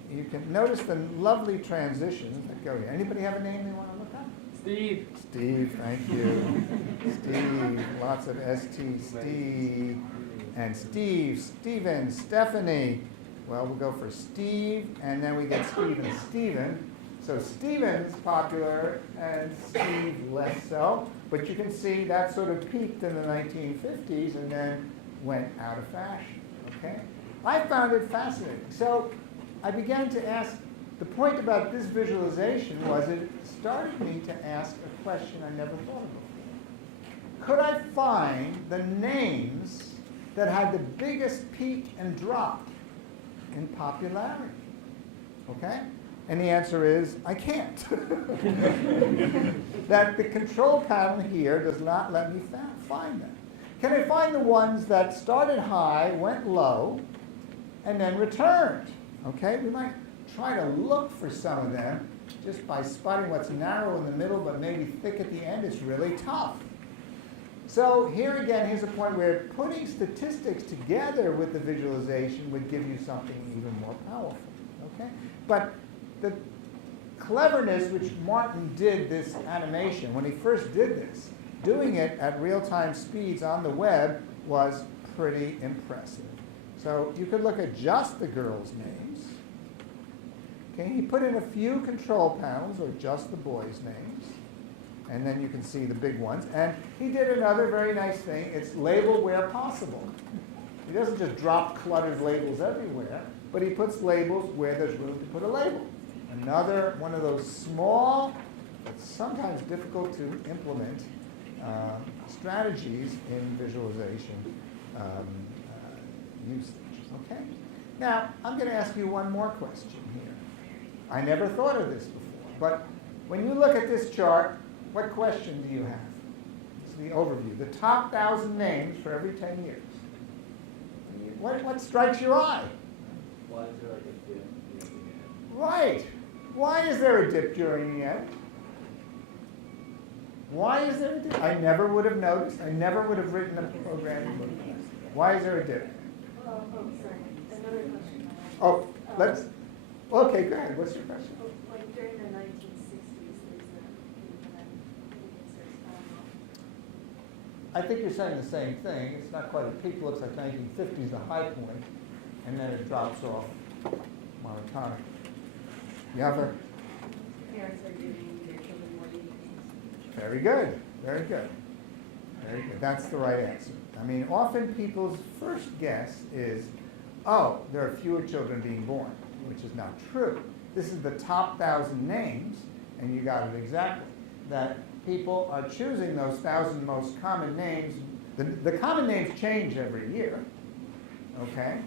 You can notice the lovely transitions that go here. Anybody have a name they want to look up? Steve. Steve, thank you. Steve, lots of ST, Steve. And Steve, Stephen, Stephanie. Well, we'll go for Steve, and then we get Stephen. So Stephen's popular, and Steve less so. But you can see that sort of peaked in the 1950s and then went out of fashion, okay? I found it fascinating. So I began to ask, the point about this visualization was it started me to ask a question I never thought of. Could I find the names that had the biggest peak and drop in popularity? Okay? And the answer is, I can't. That the control panel here does not let me find them. Can I find the ones that started high, went low, and then returned? Okay, we might try to look for some of them just by spotting what's narrow in the middle but maybe thick at the end. It's really tough. So here again, here's a point where putting statistics together with the visualization would give you something even more powerful. Okay? But the cleverness which Martin did this animation, when he first did this, doing it at real-time speeds on the web was pretty impressive. So you could look at just the girls' names. Okay, he put in a few control panels, or just the boys' names. And then you can see the big ones. And he did another very nice thing. It's label where possible. He doesn't just drop cluttered labels everywhere, but he puts labels where there's room to put a label. Another one of those small, but sometimes difficult to implement strategies in visualization usage. Okay? Now, I'm going to ask you one more question here. I never thought of this before, but when you look at this chart, what question do you have? It's the overview. The top 1,000 names for every 10 years. What strikes your eye? Why is there like a dip? Right. Why is there a dip during the end? Why is there a dip? I never would have noticed. I never would have written a programming book. Why is there a dip? Oh, sorry. Another question. Oh, let's. Okay, go ahead. What's your question? Like during the 1960s, there's I think you're saying the same thing. It's not quite a peak. It looks like 1950s, the high point, and then it drops off monotonic. You have a? parents are giving their children more names. Very good. Very good. Very good. That's the right answer. I mean, often people's first guess is, oh, there are fewer children being born, which is not true. This is the top 1,000 names, and you got it exactly. That people are choosing those 1,000 most common names The common names change every year, okay?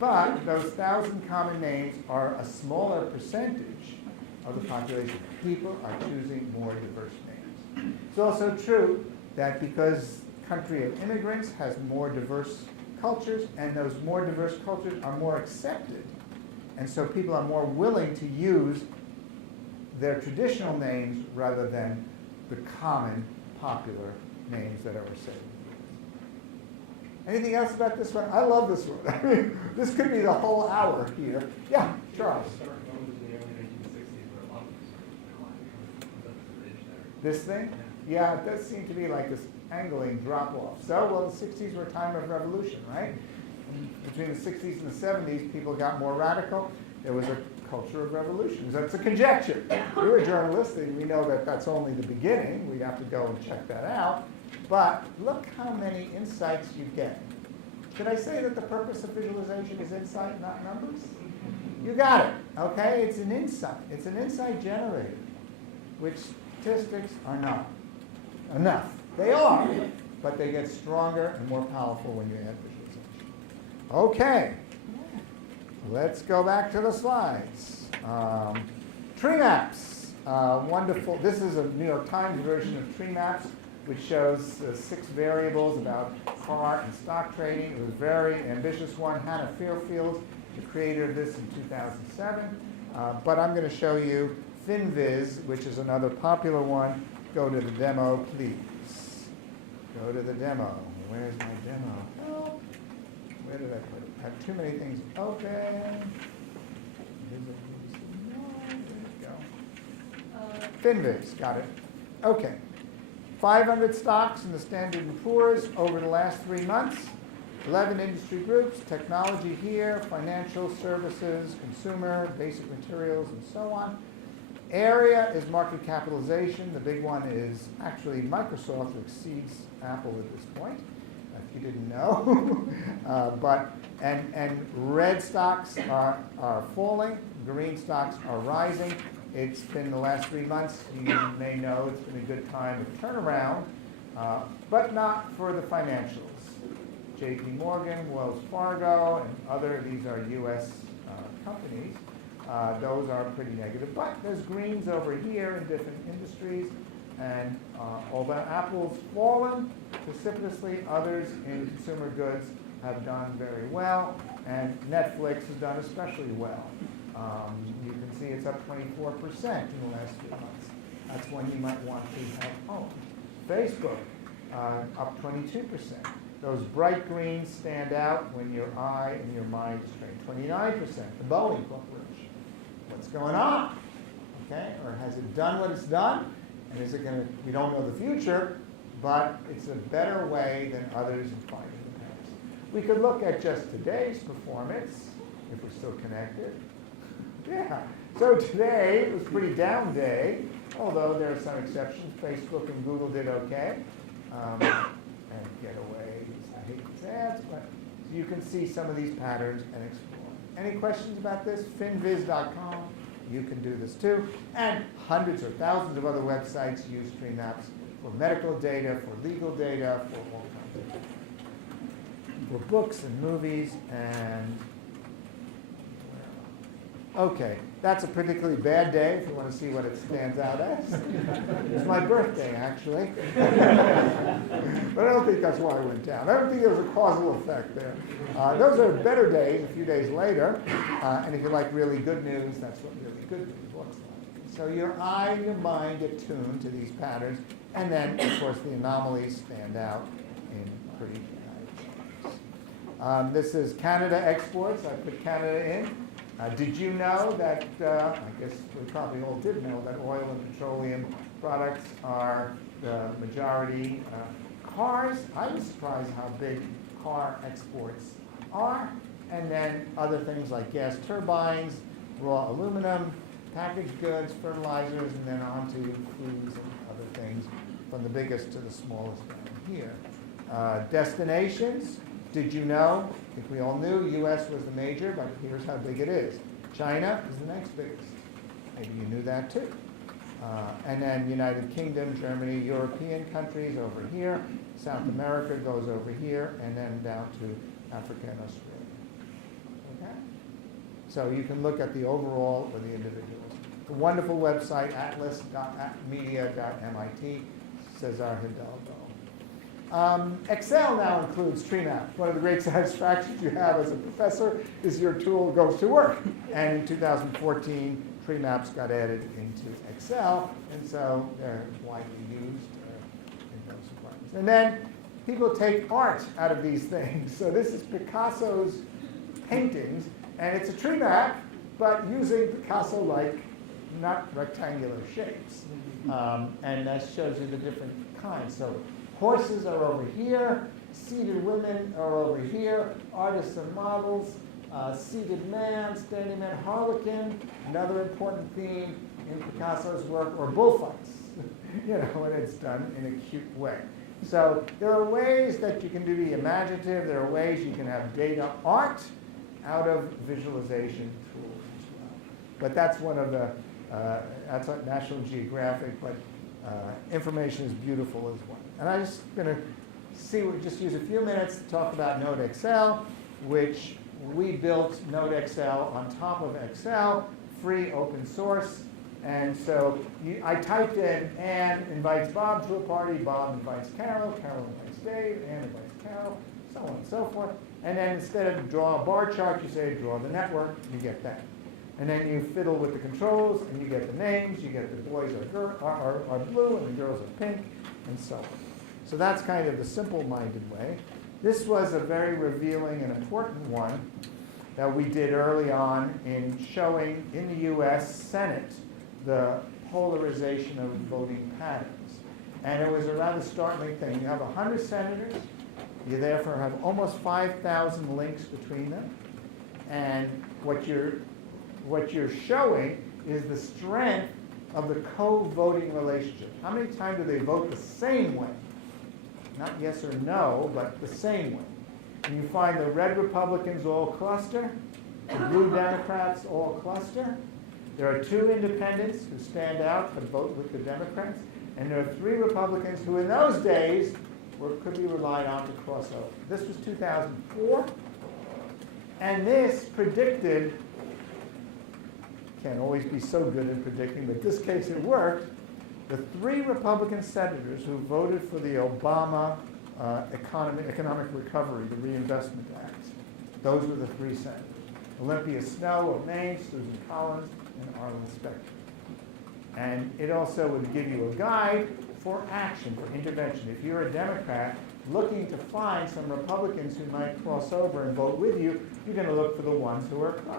But those 1,000 common names are a smaller percentage of the population. People are choosing more diverse names. It's also true that because country of immigrants has more diverse cultures, and those more diverse cultures are more accepted, and so people are more willing to use their traditional names rather than the common popular names that are saved. Anything else about this one? I love this one. I mean, this could be the whole hour here. Yeah, Charles. This thing? Yeah, it does seem to be like this angling drop-off. So, well, the 60s were a time of revolution, right? And between the 60s and the 70s, people got more radical. There was a culture of revolution. That's a conjecture. We're journalists, and we know that that's only the beginning. We'd have to go and check that out. But look how many insights you get. Should I say that the purpose of visualization is insight, not numbers? You got it, okay? It's an insight. It's an insight generator, which statistics are not enough. They are, but they get stronger and more powerful when you add visualization. Okay, let's go back to the slides. Tree maps, wonderful. This is a New York Times version of tree maps, which shows 6 variables about car and stock trading. It was a very ambitious one. Hannah Fairfield, the creator of this in 2007. But I'm going to show you FinViz, which is another popular one. Go to the demo, please. Go to the demo. Where's my demo? Oh, where did I put it? I have too many things open. There you go. FinViz, got it. Okay. 500 stocks in the Standard & Poor's over the last 3 months. 11 industry groups, technology here, financial services, consumer, basic materials, and so on. Area is market capitalization. The big one is actually Microsoft, who exceeds Apple at this point, if you didn't know. And red stocks are falling, green stocks are rising. It's been the last 3 months. You may know it's been a good time of turnaround, but not for the financials. JP Morgan, Wells Fargo, and other, these are U.S. companies. Those are pretty negative, but there's greens over here in different industries, and although Apple's fallen precipitously, others in consumer goods have done very well, and Netflix has done especially well. You can see it's up 24% in the last 3 months. That's one you might want to have owned. Facebook, up 22%. Those bright greens stand out when your eye and your mind is trained. 29%, the Boeing Corporation. What's going on? Okay, or has it done what it's done? And is it going to, we don't know the future, but it's a better way than others in finding the past. We could look at just today's performance, if we're still connected. Yeah, so today it was a pretty down day, although there are some exceptions. Facebook and Google did okay. And Getaways, I hate these ads, but you can see some of these patterns and explore. Any questions about this? Finviz.com, you can do this too. And hundreds or thousands of other websites use tree maps for medical data, for legal data, for all kinds of data. For books and movies and okay, that's a particularly bad day if you want to see what it stands out as. It's my birthday, actually. But I don't think that's why I went down. I don't think there was a causal effect there. Those are better days, a few days later. And if you like really good news, that's what really good news looks like. So your eye and your mind get tuned to these patterns. And then, of course, the anomalies stand out in pretty nice ways. This is Canada exports. I put Canada in. Did you know that, I guess we probably all did know that oil and petroleum products are the majority. Cars, I was surprised how big car exports are. And then other things like gas turbines, raw aluminum, packaged goods, fertilizers, and then on to foods and other things, from the biggest to the smallest down here. Destinations. Did you know? I think we all knew U.S. was the major, but here's how big it is. China is the next biggest. Maybe you knew that too. And then United Kingdom, Germany, European countries over here. South America goes over here, and then down to Africa and Australia. Okay? So you can look at the overall or the individuals. The wonderful website, atlas.media.mit, Cesar Hidalgo. Excel now includes tree maps. One of the great satisfactions you have as a professor is your tool goes to work. And in 2014, tree maps got added into Excel, and so they're widely used in those departments. And then people take art out of these things. So this is Picasso's paintings, and it's a tree map, but using Picasso-like, not rectangular shapes. And that shows you the different kinds. So horses are over here, seated women are over here, artists and models, seated man, standing man, harlequin, another important theme in Picasso's work, or bullfights, when it's done in a cute way. So there are ways that you can do the imaginative, there are ways you can have data art out of visualization tools as well. But that's one of the, that's like National Geographic, but information is beautiful as well. And I'm just going to just use a few minutes to talk about NodeXL, which we built NodeXL on top of Excel, free, open source. And so I typed in Ann invites Bob to a party, Bob invites Carol, Carol invites Dave, Ann invites Carol, so on and so forth. And then instead of draw a bar chart, you say draw the network, you get that. And then you fiddle with the controls, and you get the names, you get the boys are blue and the girls are pink, and so on. So that's kind of the simple-minded way. This was a very revealing and important one that we did early on in showing in the US Senate the polarization of voting patterns. And it was a rather startling thing. You have 100 senators. You therefore have almost 5,000 links between them. And what you're showing is the strength of the co-voting relationship. How many times do they vote the same way? Not yes or no, but the same way. And you find the red Republicans all cluster, the blue Democrats all cluster. There are 2 independents who stand out but vote with the Democrats. And there are 3 Republicans who in those days could be relied on to cross over. This was 2004. And this predicted, can't always be so good in predicting, but in this case it worked. The 3 Republican senators who voted for the Obama Economic Recovery, the Reinvestment Act, those were the 3 senators. Olympia Snowe of Maine, Susan Collins, and Arlen Specter. And it also would give you a guide for action, for intervention. If you're a Democrat looking to find some Republicans who might cross over and vote with you, you're going to look for the ones who are close.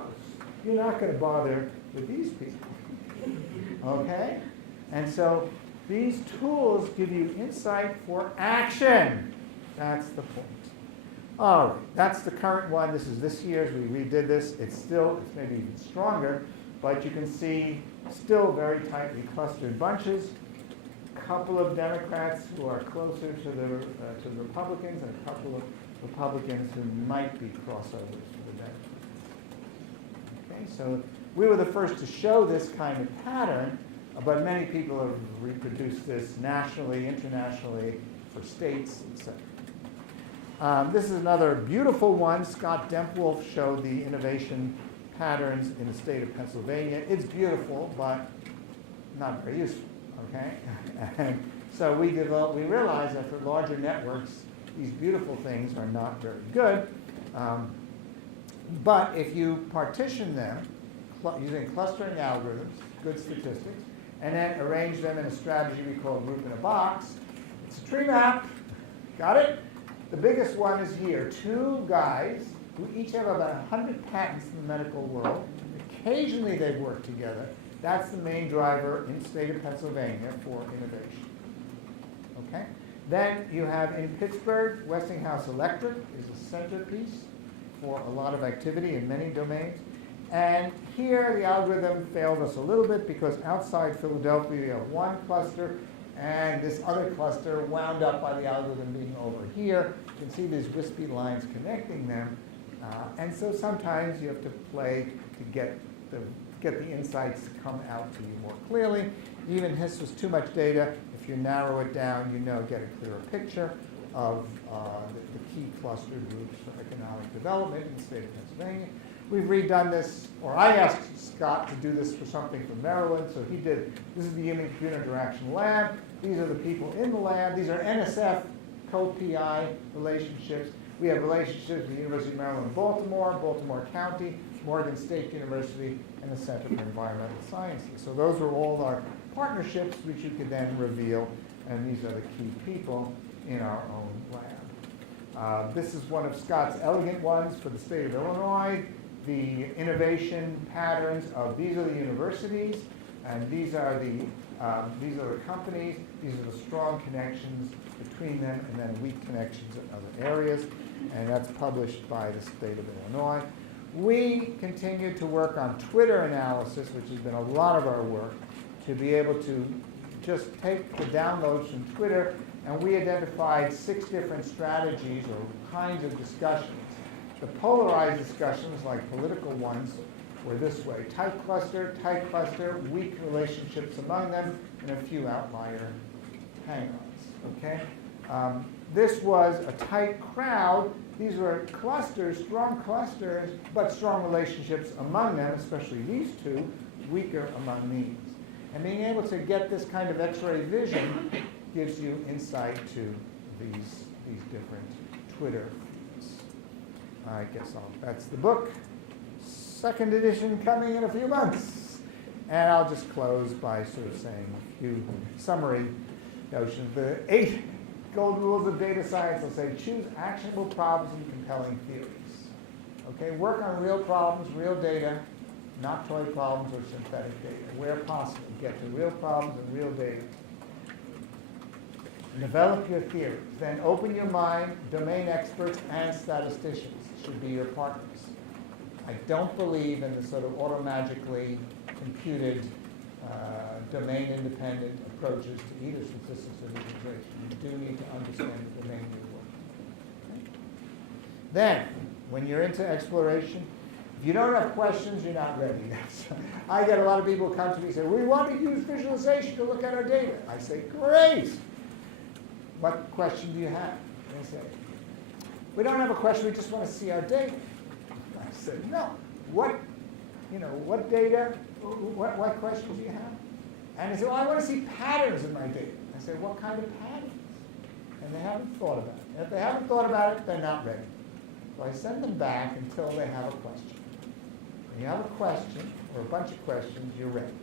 You're not going to bother with these people. Okay? And so these tools give you insight for action. That's the point. All right, that's the current one. This is this year's. We redid this. It's maybe even stronger, but you can see still very tightly clustered bunches. A couple of Democrats who are closer to the Republicans, and a couple of Republicans who might be crossovers to the Democrats. Okay, so we were the first to show this kind of pattern, but many people have reproduced this nationally, internationally, for states, etc. This is another beautiful one. Scott Dempwolf showed the innovation patterns in the state of Pennsylvania. It's beautiful, but not very useful, okay? And so we realized that for larger networks, these beautiful things are not very good. But if you partition them using clustering algorithms, good statistics, and then arrange them in a strategy we call group in a box, it's a tree map. Got it? The biggest one is here. 2 guys who each have about 100 patents in the medical world. Occasionally they work together. That's the main driver in the state of Pennsylvania for innovation. Okay? Then you have in Pittsburgh, Westinghouse Electric is a centerpiece for a lot of activity in many domains. And here the algorithm failed us a little bit because outside Philadelphia we have 1 cluster, and this other cluster wound up by the algorithm being over here. You can see these wispy lines connecting them. And so sometimes you have to play to get the insights to come out to you more clearly. Even HIS was too much data. If you narrow it down, get a clearer picture of the key cluster groups for economic development in the state of Pennsylvania. We've redone this, or I asked Scott to do this for something for Maryland, so he did. This is the Human Computer Interaction Lab. These are the people in the lab. These are NSF co-PI relationships. We have relationships with the University of Maryland, Baltimore County, Morgan State University, and the Center for Environmental Sciences. So those are all our partnerships, which you could then reveal, and these are the key people in our own lab. This is one of Scott's elegant ones for the state of Illinois. The innovation patterns of these are the universities, and these are the companies. These are the strong connections between them, and then weak connections in other areas. And that's published by the state of Illinois. We continue to work on Twitter analysis, which has been a lot of our work, to be able to just take the downloads from Twitter, and we identified 6 different strategies or kinds of discussions. The polarized discussions, like political ones, were this way: tight cluster, weak relationships among them, and a few outlier hang-ons. Okay? This was a tight crowd. These were clusters, strong clusters, but strong relationships among them, especially these two, weaker among these. And being able to get this kind of X-ray vision gives you insight to these different Twitter feeds. I guess that's the book. 2nd edition coming in a few months. And I'll just close by sort of saying a few summary notions. The 8 gold rules of data science will say: choose actionable problems and compelling theories. Okay, work on real problems, real data, not toy problems or synthetic data. Where possible, get to real problems and real data. Develop your theories. Then open your mind. Domain experts and statisticians should be your partners. I don't believe in the sort of automagically computed, domain-independent approaches to either statistics or visualization. You do need to understand the domain you're working. Okay? Then, when you're into exploration, if you don't have questions, you're not ready. I get a lot of people come to me and say, we want to use visualization to look at our data. I say, great. What question do you have? They say, we don't have a question, we just want to see our data. I said, no. What data, what questions do you have? And they say, well, I want to see patterns in my data. I say, what kind of patterns? And they haven't thought about it. And if they haven't thought about it, they're not ready. So I send them back until they have a question. When you have a question, or a bunch of questions, you're ready.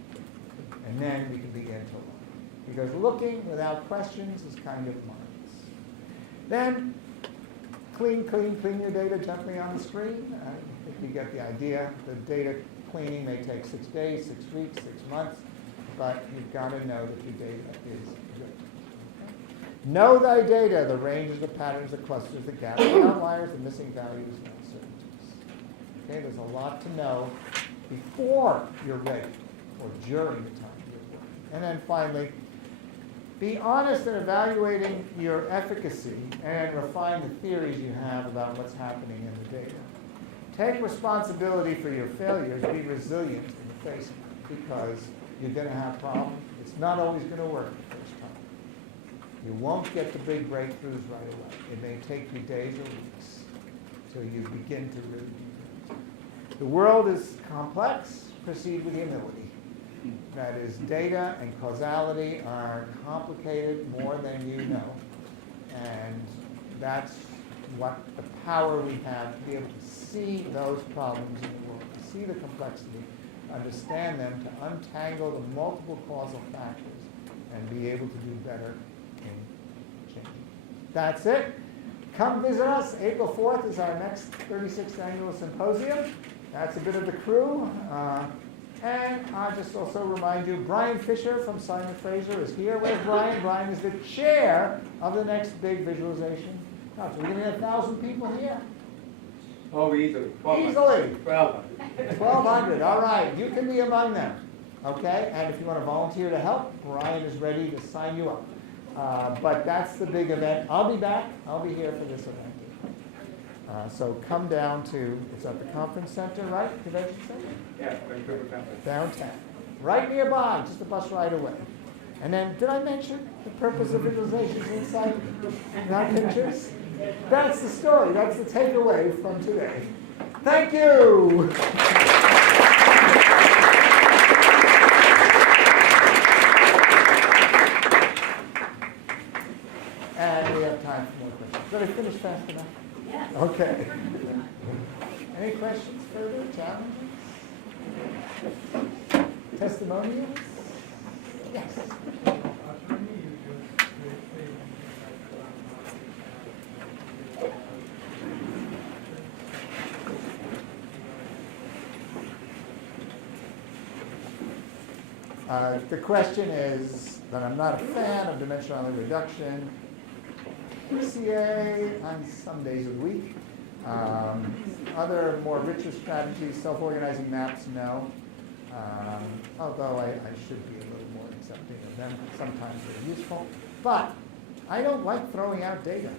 And then we can begin to look. Because looking without questions is kind of mindless. Then, clean your data gently on the screen. I think you get the idea. The data cleaning may take 6 days, 6 weeks, 6 months, but you've got to know that your data is good. Okay? Know thy data, the ranges, the patterns, the clusters, the gaps, the outliers, the missing values, and uncertainties. Okay, there's a lot to know before you're ready, or during the time you're working. And then finally, be honest in evaluating your efficacy and refine the theories you have about what's happening in the data. Take responsibility for your failures. Be resilient in the face of it, because you're going to have problems. It's not always going to work the first time. You won't get the big breakthroughs right away. It may take you days or weeks till you begin to really be good. The world is complex. Proceed with humility. That is, data and causality are complicated more than you know. And that's what the power we have to be able to see those problems in the world, to see the complexity, understand them, to untangle the multiple causal factors, and be able to do better in changing. That's it. Come visit us. April 4th is our next 36th annual symposium. That's a bit of the crew. And I'll just also remind you, Brian Fisher from Simon Fraser is here. Where's Brian? Brian is the chair of the next big visualization. So we're going to have 1,000 people here. Oh, easily. Easily. 1,200. 1,200. All right. You can be among them. Okay? And if you want to volunteer to help, Brian is ready to sign you up. But that's the big event. I'll be back. I'll be here for this event. So come down to, it's at the conference center, right? Convention center? Yeah, Vancouver Campus. Downtown. right nearby, just a bus ride away. And then, did I mention the purpose of visualizations inside, not pictures? That's the story. That's the takeaway from today. Thank you. And we have time for more questions. Did I finish fast enough? Yes. Okay. Any questions further? Challenges? Testimonials? Yes. The question is that I'm not a fan of dimensional reduction. PCA on some days of the week. Other more richer strategies, self-organizing maps, no. Although I should be a little more accepting of them. Sometimes they're useful. But I don't like throwing out data.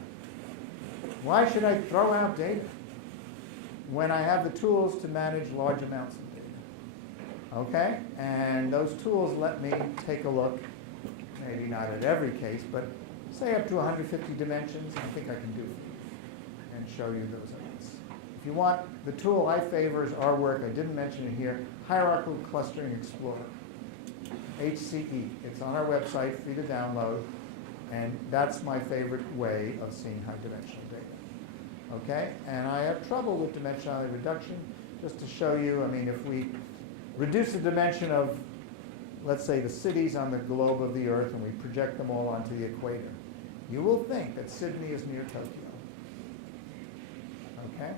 Why should I throw out data when I have the tools to manage large amounts of data? Okay? And those tools let me take a look, maybe not at every case, but say up to 150 dimensions, I think I can do it and show you those elements. If you want, the tool I favor is our work. I didn't mention it here, Hierarchical Clustering Explorer, HCE. It's on our website, free to download, and that's my favorite way of seeing high dimensional data. Okay? And I have trouble with dimensionality reduction. Just to show you, I mean, if we reduce the dimension of, let's say, the cities on the globe of the Earth, and we project them all onto the equator, you will think that Sydney is near Tokyo. Okay?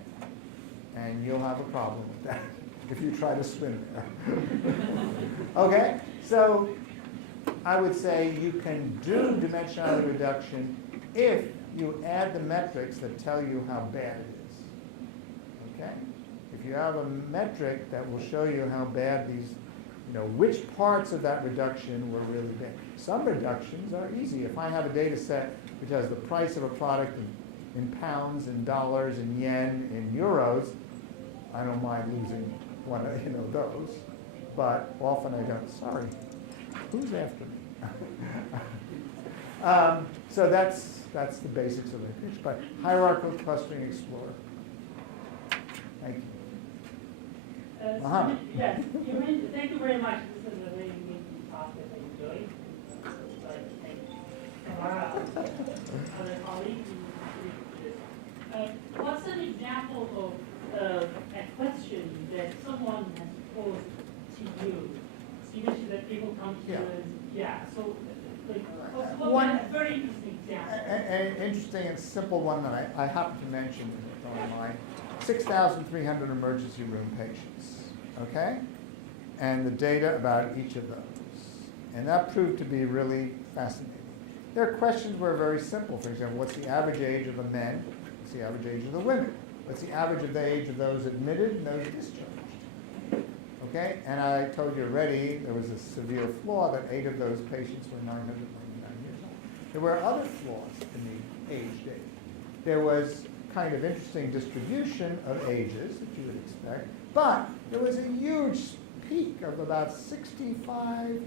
And you'll have a problem with that if you try to swim there. Okay? So I would say you can do dimensionality reduction if you add the metrics that tell you how bad it is. Okay? If you have a metric that will show you how bad these, which parts of that reduction were really bad. Some reductions are easy. If I have a data set which has the price of a product in pounds, in dollars, in yen, in euros, I don't mind losing one of those. But often I don't. Sorry, who's after me? So that's the basics of it. But Hierarchical Clustering Explorer. Thank you. Yes, thank you very much. This is a very amazing talk that I enjoyed. So I thank Cholera, other colleagues. What's an example of a question that someone has posed to you? So you mentioned that people come to you and, so like, a very interesting example. An interesting and simple one that I happen to mention online. 6,300 emergency room patients, okay? And the data about each of those. And that proved to be really fascinating. Their questions were very simple. For example, what's the average age of the men? What's the average age of the women? What's the average of the age of those admitted and those discharged? Okay? And I told you already there was a severe flaw that 8 of those patients were 999 years old. There were other flaws in the age data. There was kind of interesting distribution of ages that you would expect, but there was a huge peak of about 65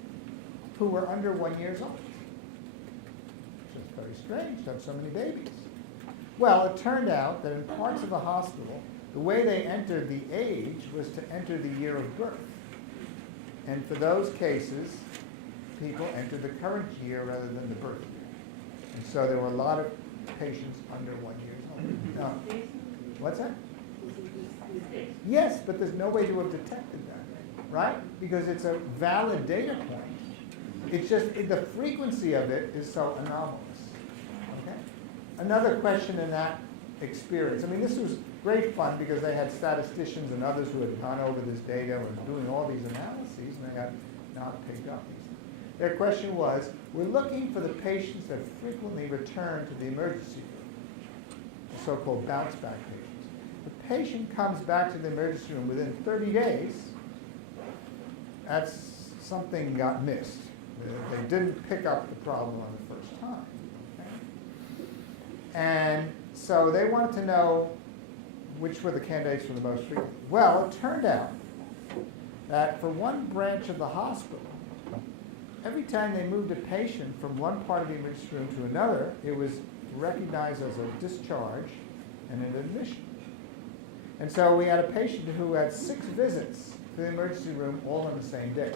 who were under 1 year old. It's just very strange to have so many babies. Well, it turned out that in parts of the hospital, the way they entered the age was to enter the year of birth. And for those cases, people entered the current year rather than the birth year. And so there were a lot of patients under 1 year old. No. What's that? Yes, but there's no way to have detected that, right? Because it's a valid data point. It's just the frequency of it is so anomalous. Okay? Another question in that experience. I mean, this was great fun because they had statisticians and others who had gone over this data and were doing all these analyses, and they had not picked up these. Their question was, we're looking for the patients that frequently return to the emergency room, the so-called bounce back patients. The patient comes back to the emergency room within 30 days, that's something got missed. They didn't pick up the problem on the first time. Okay? And so they wanted to know which were the candidates for the most frequent. Well, it turned out that for one branch of the hospital, every time they moved a patient from one part of the emergency room to another, it was recognized as a discharge and an admission. And so we had a patient who had 6 visits to the emergency room all on the same day.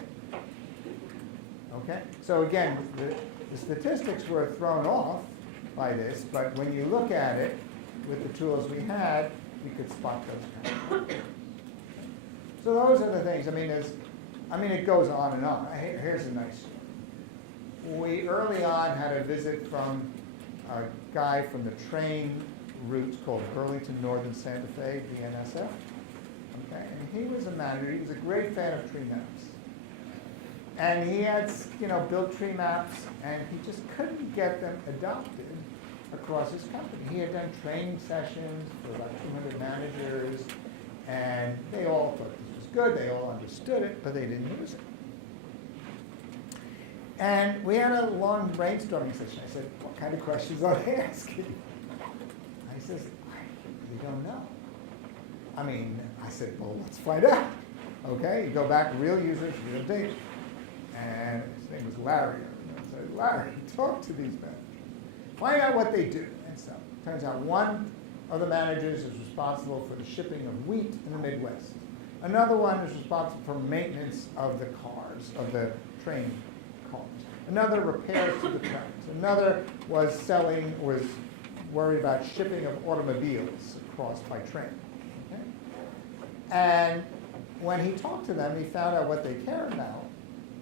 Okay? So again, the statistics were thrown off by this, but when you look at it with the tools we had, we could spot those kind of things. So those are the things. I mean, it goes on and on. Here's a nice one. We early on had a visit from a guy from the train route called Burlington Northern Santa Fe, BNSF. Okay, and he was a manager. He was a great fan of tree maps. And he had, built tree maps, and he just couldn't get them adopted across his company. He had done training sessions for about 200 managers, and they all thought this was good. They all understood it, but they didn't use it. And we had a long brainstorming session. I said, what kind of questions are they asking? I says, I really don't know. I said, well, let's find out. Okay, you go back, real users, real data. And his name was Larry. I said, Larry, talk to these managers. Find out what they do. And so it turns out one of the managers is responsible for the shipping of wheat in the Midwest. Another one is responsible for maintenance of the cars, of the train cars. Another repairs to the trains. Another was worried about shipping of automobiles across by train. Okay? And when he talked to them, he found out what they care about.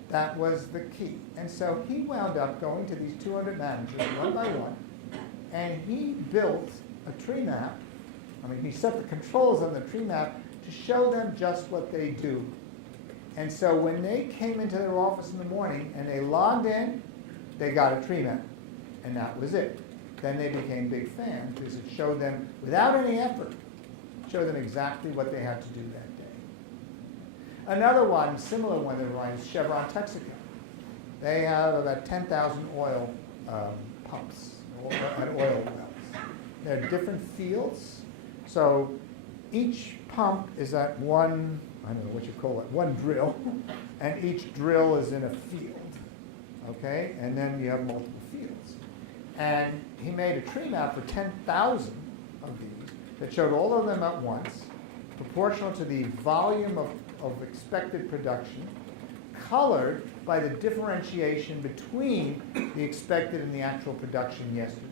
That was the key. And so he wound up going to these 200 managers one by one, and he built a tree map. He set the controls on the tree map to show them just what they do. And so when they came into their office in the morning and they logged in, they got a tree map. And that was it. Then they became big fans because it showed them, without any effort, showed them exactly what they had to do that day. Another one, similar one that runs Chevron Texaco. They have about 10,000 oil pumps and oil wells. They're different fields. So each pump is at one, I don't know what you call it, one drill, and each drill is in a field. Okay? And then you have multiple fields. And he made a tree map for 10,000 of these that showed all of them at once, proportional to the volume of expected production, colored by the differentiation between the expected and the actual production yesterday.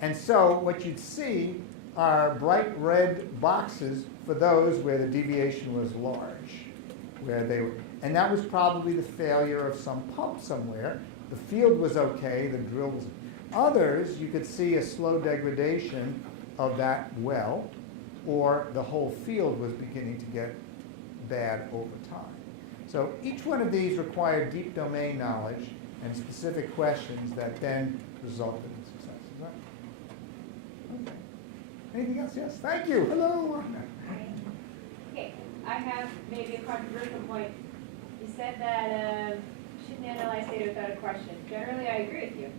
And so what you'd see are bright red boxes for those where the deviation was large, where they were, and that was probably the failure of some pump somewhere. The field was okay, the drill was. Others, you could see a slow degradation of that well, or the whole field was beginning to get bad over time. So each one of these required deep domain knowledge and specific questions that then resulted in success. Is that? Okay. Anything else? Yes. Thank you. Hello. Okay, I have maybe a controversial point. You said that shouldn't analyze data without a question. Generally, I agree with you.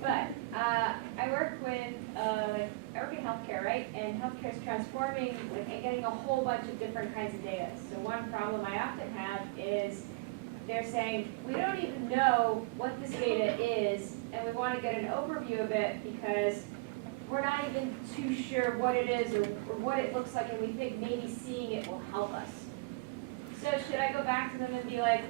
But I work in healthcare, right? And healthcare is transforming and getting a whole bunch of different kinds of data. So one problem I often have is they're saying, we don't even know what this data is, and we want to get an overview of it because we're not even too sure what it is or what it looks like, and we think maybe seeing it will help us. So should I go back to them and be like,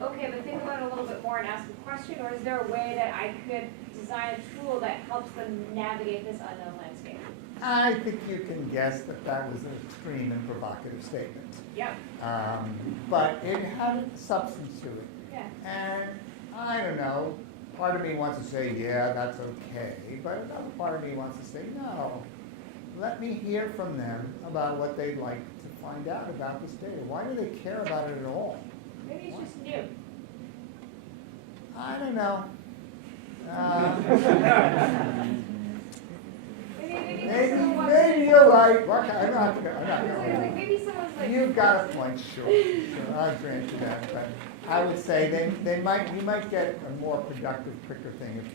okay, but think about it a little bit more and ask a question, or is there a way that I could design a tool that helps them navigate this unknown landscape? I think you can guess that that was an extreme and provocative statement. Yep. But it had substance to it. Yeah. And I don't know, part of me wants to say, yeah, that's okay, but another part of me wants to say, no. Let me hear from them about what they'd like to find out about this data. Why do they care about it at all? Maybe it's just new. I don't know. Maybe you're right. I'm not going. Maybe someone's like. You've got a point, sure. I'll grant you that. But I would say you might get a more productive, quicker thing.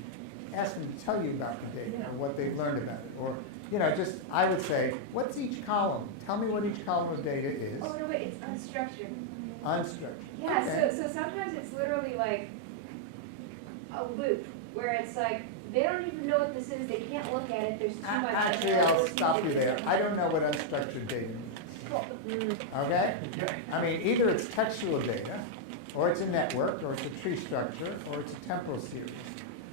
ask them to tell you about the data or what they've learned about it. Or, you know, just, I would say, what's each column? Tell me what each column of data is. Oh, no, wait, it's unstructured. Unstructured. Yeah, Okay. so sometimes it's literally like a loop, where it's like, they don't even know what this is, they can't look at it, there's too much. Actually, I'll stop you there. I don't know what unstructured data means. Okay? I mean, either it's textual data, or it's a network, or it's a tree structure, or it's a temporal series.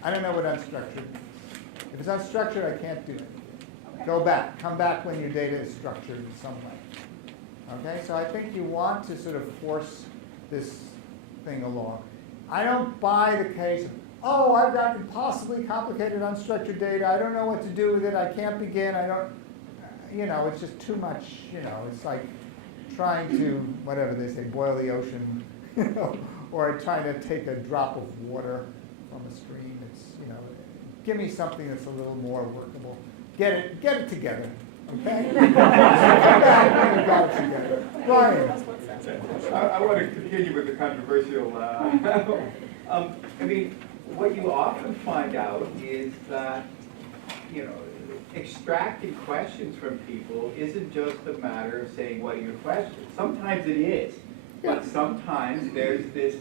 I don't know what unstructured means. If it's unstructured, I can't do it. Go back. Come back when your data is structured in some way. Okay? So I think you want to sort of force this thing along. I don't buy the case of, oh, I've got impossibly complicated unstructured data. I don't know what to do with it. I can't begin. I don't, you know, it's just too much, you know. It's like trying to, whatever they say, boil the ocean, you know, or trying to take a drop of water from a stream. It's, you know, give me something that's a little more workable. Get it together, okay? Got it together. Brian. I want to continue with the controversial. I mean, what you often find out is that, you know, extracting questions from people isn't just a matter of saying, what are your questions? Sometimes it is, but sometimes there's this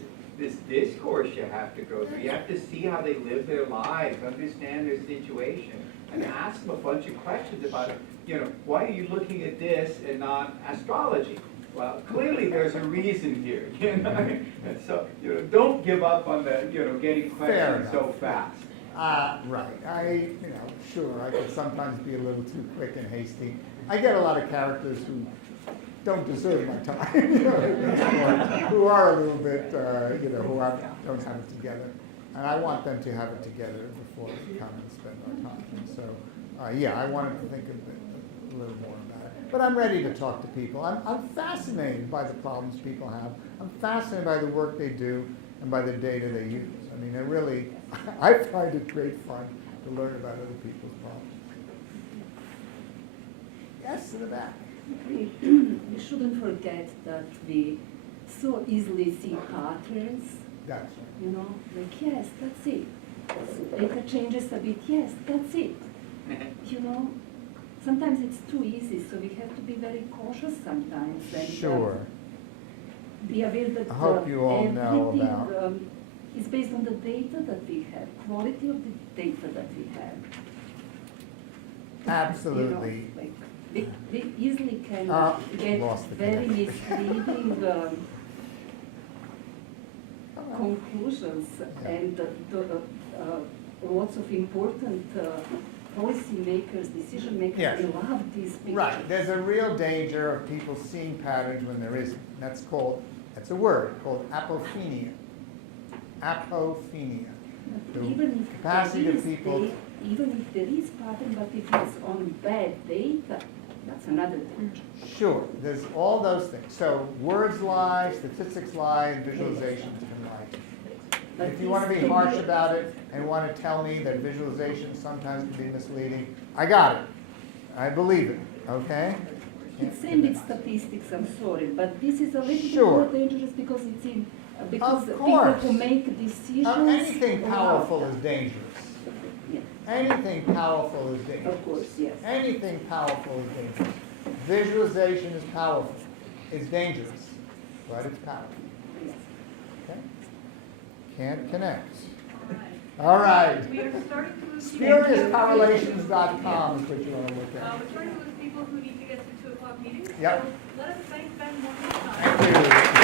discourse you have to go through. You have to see how they live their lives, understand their situation, and ask them a bunch of questions about, you know, why are you looking at this and not astrology? Well, clearly there's a reason here, you know, and so, you know, don't give up on the, you know, getting questions so fast. Right. You know, sure, I could sometimes be a little too quick and hasty. I get a lot of characters who don't deserve my time, you know, or who are a little bit, you know, who don't have it together. And I want them to have it together before we come and spend our time. And so, yeah, I wanted to think a little more about it. But I'm ready to talk to people. I'm fascinated by the problems people have. I'm fascinated by the work they do and by the data they use. I mean, it really, I find it great fun to learn about other people's problems. Yes, in the back. We shouldn't forget that we so easily see patterns, That's right. you know, like, yes, that's it. Data changes a bit, yes, that's it. You know, sometimes it's too easy, so we have to be very cautious sometimes. And, Sure. be aware that I hope you all know everything about. is based on the data that we have, quality of the data that we have. Absolutely. You know, like, we easily can get Lost the very connection. misleading conclusions, and lots of important policy makers, decision makers, Yes. they love these pictures. Right. There's a real danger of people seeing patterns when there isn't. That's a word called apophenia. Apophenia. But The even if capacity there of is people. even if there is pattern, but if it's on bad data, that's another thing. Sure. There's all those things. So words lie, statistics lie, and visualizations can lie. But If you want to be this harsh can be- about it and want to tell me that visualization sometimes can be misleading, I got it. I believe it. Okay? It's same with statistics, I'm sorry, but this is a little Sure. bit more dangerous because it's in, because Of the people course. who make decisions. Anything allow powerful that. is dangerous. Yeah, Anything powerful is dangerous. of course, yes. Anything powerful is dangerous. Visualization is powerful. It's dangerous, but it's powerful. Yes. Okay? Can't connect. All right. All right. We are starting to lose people. SpuriousCorrelations.com is what you want to look at. We're starting to lose people who need to get to 2 o'clock meetings. Yep. So let us thank Ben one more time. Thank you.